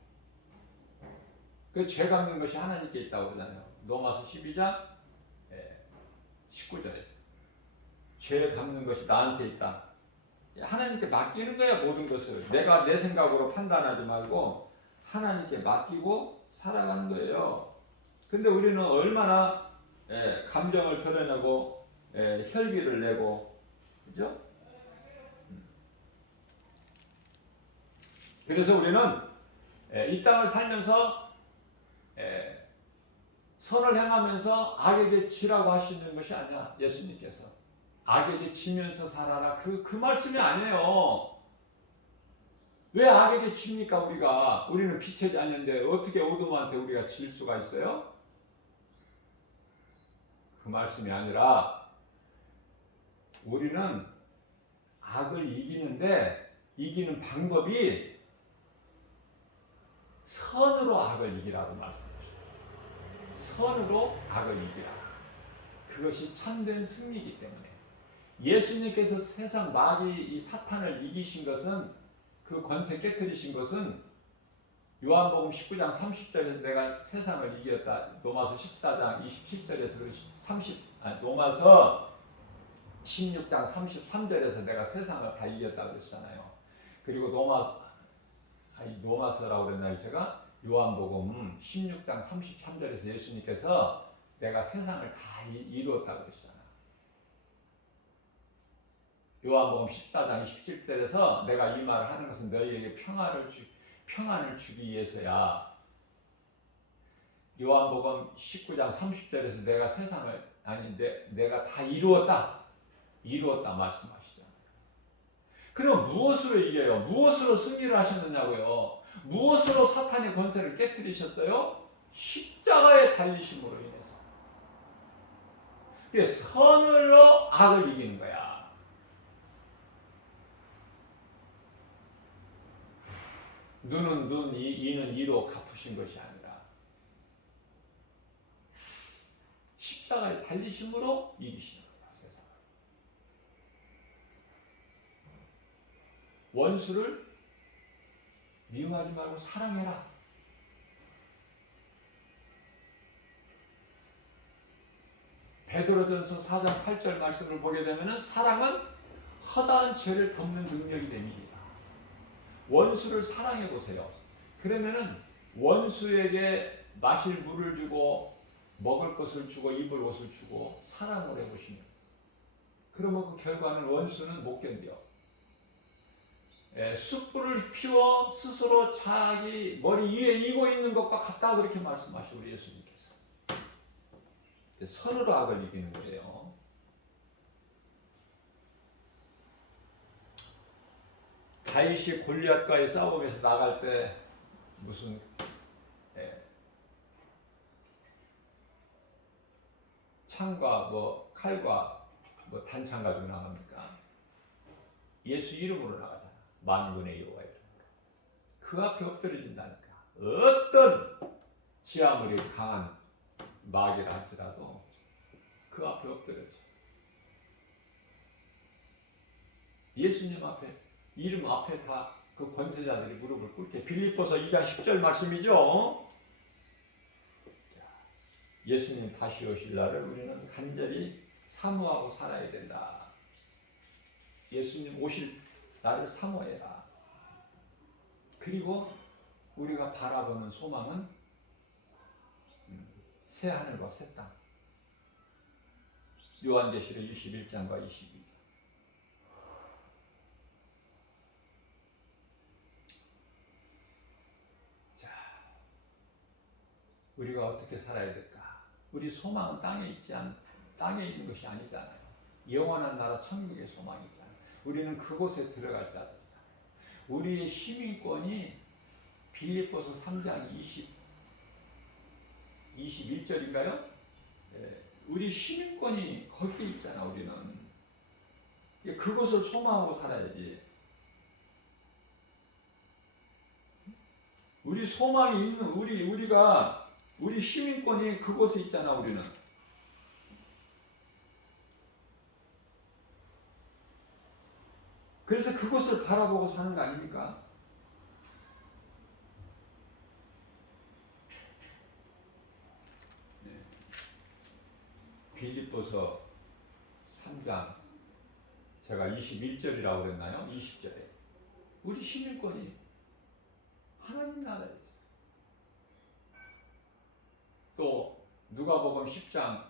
그 죄 갚는 것이 하나님께 있다고 그러잖아요. 로마서 12장 19절에서. 죄 갚는 것이 나한테 있다. 하나님께 맡기는 거야, 모든 것을. 내가 내 생각으로 판단하지 말고 하나님께 맡기고 살아가는 거예요. 근데 우리는 얼마나 감정을 드러내고 혈기를 내고, 그죠? 그래서 우리는 이 땅을 살면서 선을 행하면서 악에게 지라고 하시는 것이 아니야. 예수님께서 악에게 지면서 살아라, 그 말씀이 아니에요. 왜 악에게 집니까? 우리는 빛의 자녀인데 어떻게 어둠한테 우리가 질 수가 있어요? 그 말씀이 아니라 우리는 악을 이기는데, 이기는 방법이 선으로 악을 이기라고 말씀하셨어요. 선으로 악을 이기라. 그것이 참된 승리이기 때문에. 예수님께서 세상 마귀 이 사탄을 이기신 것은, 그 권세 깨뜨리신 것은 요한복음 19장 30절에서 내가 세상을 이겼다. 로마서 14장 27절에서 로마서 16장 33절에서 내가 세상을 다 이겼다 그랬잖아요. 그리고 로마서라고 그랬나요? 제가 요한복음 16장 33절에서 예수님께서 내가 세상을 다 이루었다 그랬잖아요. 요한복음 14장 27절에서 내가 이 말을 하는 것은 너희에게 평안을 주기 위해서야. 요한복음 19장 30절에서 내가 세상을, 내가 다 이루었다 말씀하시잖아요. 그럼 무엇으로 이겨요? 무엇으로 승리를 하셨느냐고요? 무엇으로 사탄의 권세를 깨뜨리셨어요? 십자가에 달리심으로 인해서. 그래서 선으로 악을 이기는 거야. 눈은 눈, 이는 이로 갚으신 것이 아니라 십자가에 달리심으로 이기시는 거야, 세상을. 원수를 미워하지 말고 사랑해라. 베드로전서 4장 8절 말씀을 보게 되면 사랑은 허다한 죄를 덮는 능력이 됩니다. 원수를 사랑해 보세요. 그러면은 원수에게 마실 물을 주고 먹을 것을 주고 입을 옷을 주고 사랑을 해 보시면, 그러면 그 결과는 원수는 못 견뎌. 숯불을 피워 스스로 자기 머리 위에 이고 있는 것과 같다, 그렇게 말씀하시고 우리 예수님께서. 선으로 악을 이기는 거예요. 다윗이 골리앗과의 싸움에서 나갈 때 무슨 창과 칼과 단창 가지고 나갑니까? 예수 이름으로 나가잖아. 만군의 여호와 이름으로. 그 앞에 엎드려진다니까. 어떤 지 아무리 강한 마귀라 할지라도 그 앞에 엎드려져. 예수님 앞에 이름 앞에 다 그 권세자들이 무릎을 꿇게. 빌립보서 2장 10절 말씀이죠. 예수님 다시 오실 날을 우리는 간절히 사모하고 살아야 된다. 예수님 오실 날을 사모해라. 그리고 우리가 바라보는 소망은 새 하늘과 새 땅. 요한계시록 21장과 22장. 자, 우리가 어떻게 살아야 될까? 우리 소망은 땅에 있는 것이 아니잖아요. 영원한 나라 천국의 소망이잖아요. 우리는 그곳에 들어갈 자들이잖아요. 우리의 시민권이 빌립보서 3장 21절인가요? 우리 시민권이 거기에 있잖아. 우리는 그것을 소망하고 살아야지. 우리 소망이 있는 우리 시민권이 그곳에 있잖아. 우리는 그래서 그것을 바라보고 사는 거 아닙니까? 빌립보서 3장 제가 21절이라고 그랬나요? 20절에 우리 시민권이 하나님 나라에 있어요. 또 누가복음 10장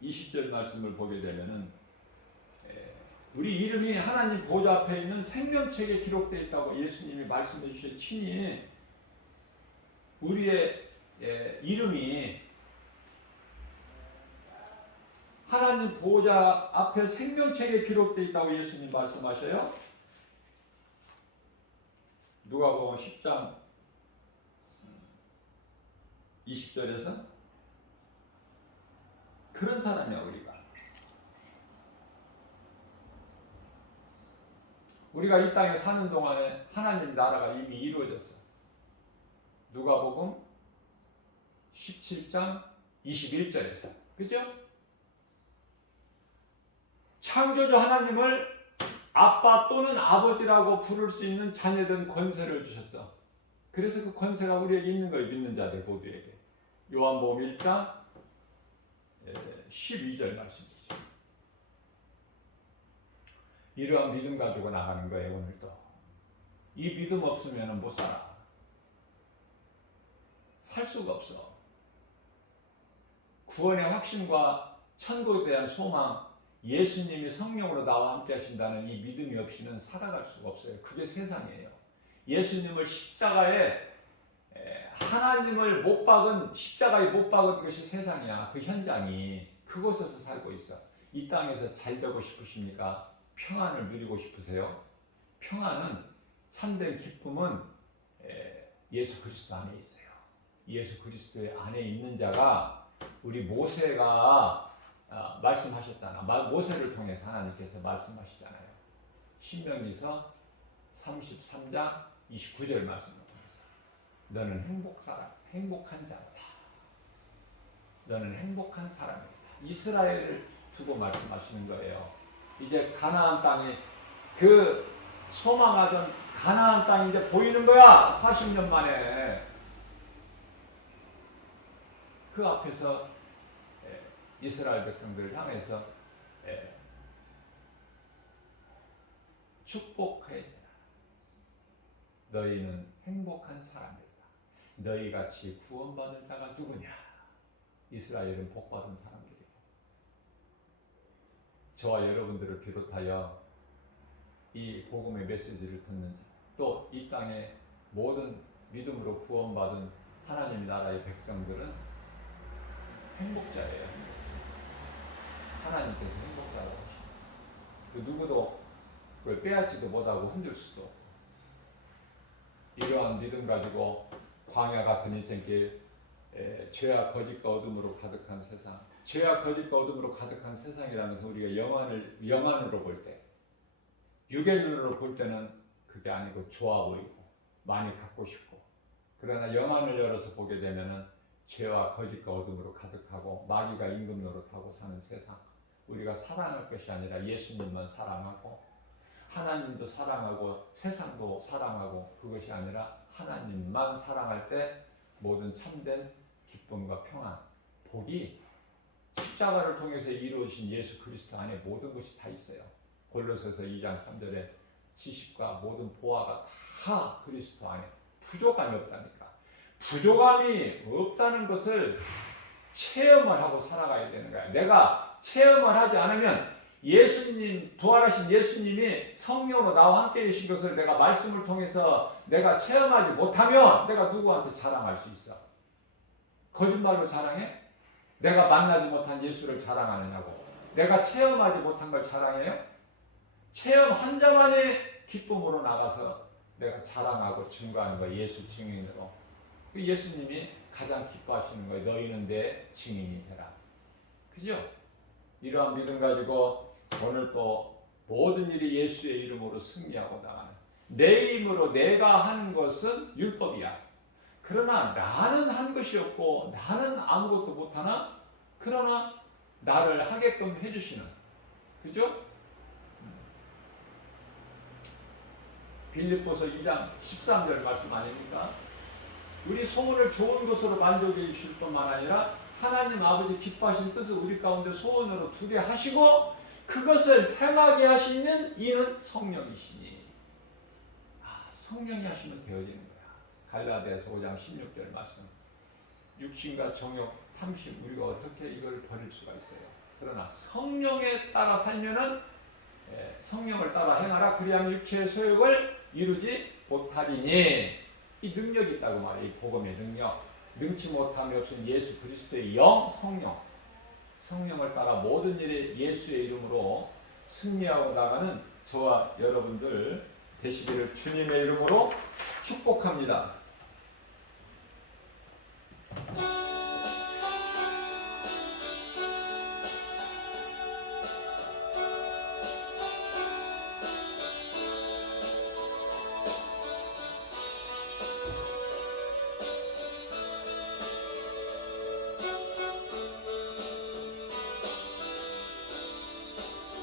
20절 말씀을 보게 되면은 우리 이름이 하나님 보좌 앞에 있는 생명책에 기록되어 있다고 예수님이 말씀해 주신 친히 우리의 이름이 하나님 보좌 앞에 생명책에 기록되어 있다고 예수님 말씀하셔요. 누가복음 10장 20절에서 그런 사람이야. 우리가 이 땅에 사는 동안에 하나님 나라가 이미 이루어졌어. 누가복음 17장 21절에서. 그죠? 창조주 하나님을 아빠 또는 아버지라고 부를 수 있는 자녀된 권세를 주셨어. 그래서 그 권세가 우리에게 있는 거예요. 믿는 자들 모두에게. 요한복음 1장 12절 말씀이죠. 이러한 믿음 가지고 나가는 거예요. 오늘도. 이 믿음 없으면 못 살아. 살 수가 없어. 구원의 확신과 천국에 대한 소망, 예수님이 성령으로 나와 함께 하신다는 이 믿음이 없이는 살아갈 수가 없어요. 그게 세상이에요. 예수님을 십자가에 하나님을 십자가에 못 박은 것이 세상이야. 그 현장이 그곳에서 살고 있어. 이 땅에서 잘 되고 싶으십니까? 평안을 누리고 싶으세요? 평안은 참된 기쁨은 예수 그리스도 안에 있어요. 예수 그리스도의 안에 있는 자가 우리 모세가 말씀하셨잖아. 모세를 통해서 하나님께서 말씀하시잖아요. 신명기서 33장 29절 말씀을 통해서 너는 행복한 자다. 너는 행복한 사람이다. 이스라엘을 두고 말씀하시는 거예요. 이제 가나안 땅에 그 소망하던 가나안 땅이 이제 보이는 거야. 40년 만에. 그 앞에서 이스라엘 백성들을 향해서 축복해주라. 너희는 행복한 사람이다. 너희같이 구원받을 자가 누구냐? 이스라엘은 복받은 사람들이고 저와 여러분들을 비롯하여 이 복음의 메시지를 듣는 자, 또 이 땅의 모든 믿음으로 구원받은 하나님 나라의 백성들은 행복자예요. 하나님께서 행복자라고 하십니다. 그 누구도 그걸 빼앗지도 못하고 흔들 수도 없고 이러한 믿음 가지고 광야 같은 인생길 죄와 거짓과 어둠으로 가득한 세상, 죄와 거짓과 어둠으로 가득한 세상이라는 것은 우리가 영안으로 볼 때, 육의 눈으로 볼 때는 그게 아니고 좋아 보이고 많이 갖고 싶고, 그러나 영안을 열어서 보게 되면은 죄와 거짓과 어둠으로 가득하고 마귀가 임금 노릇하고 사는 세상, 우리가 사랑할 것이 아니라 예수님만 사랑하고 하나님도 사랑하고 세상도 사랑하고 그것이 아니라 하나님만 사랑할 때 모든 참된 기쁨과 평안, 복이 십자가를 통해서 이루어진 예수 그리스도 안에 모든 것이 다 있어요. 골로새서 2장 3절에 지식과 모든 보화가 다 그리스도 안에 부족함이 없다니까. 부족함이 없다는 것을 체험을 하고 살아가야 되는 거야. 내가 체험을 하지 않으면 예수님, 부활하신 예수님이 성령으로 나와 함께 계신 것을 내가 말씀을 통해서 내가 체험하지 못하면 내가 누구한테 자랑할 수 있어? 거짓말로 자랑해? 내가 만나지 못한 예수를 자랑하느냐고. 내가 체험하지 못한 걸 자랑해요? 체험 한 자만의 기쁨으로 나가서 내가 자랑하고 증거하는 거예요. 예수 증인으로. 예수님이 가장 기뻐하시는 거예요. 너희는 내 증인이 되라. 그죠? 이러한 믿음 가지고 오늘 또 모든 일이 예수의 이름으로 승리하고 나가는, 내 힘으로 내가 하는 것은 율법이야. 그러나 나는 한 것이 없고 나는 아무것도 못하나 그러나 나를 하게끔 해주시는, 그죠? 빌립보서 2장 13절 말씀 아닙니까? 우리 소원을 좋은 것으로 만족해 주실 뿐만 아니라 하나님 아버지 기뻐하신 뜻을 우리 가운데 소원으로 두게 하시고 그것을 행하게 하시는 이는 성령이시니. 성령이 하시면 되어지는 거야. 갈라디아서 5장 16절 말씀. 육신과 정욕, 탐심, 우리가 어떻게 이걸 버릴 수가 있어요? 그러나 성령에 따라 살면은 성령을 따라 행하라. 그리하면 육체의 소욕을 이루지 못하리니. 이 능력이 있다고 말이에요. 이 복음의 능력. 능치 못함이 없은 예수 그리스도의 영, 성령을 따라 모든 일에 예수의 이름으로 승리하고 나가는 저와 여러분들 되시기를 주님의 이름으로 축복합니다.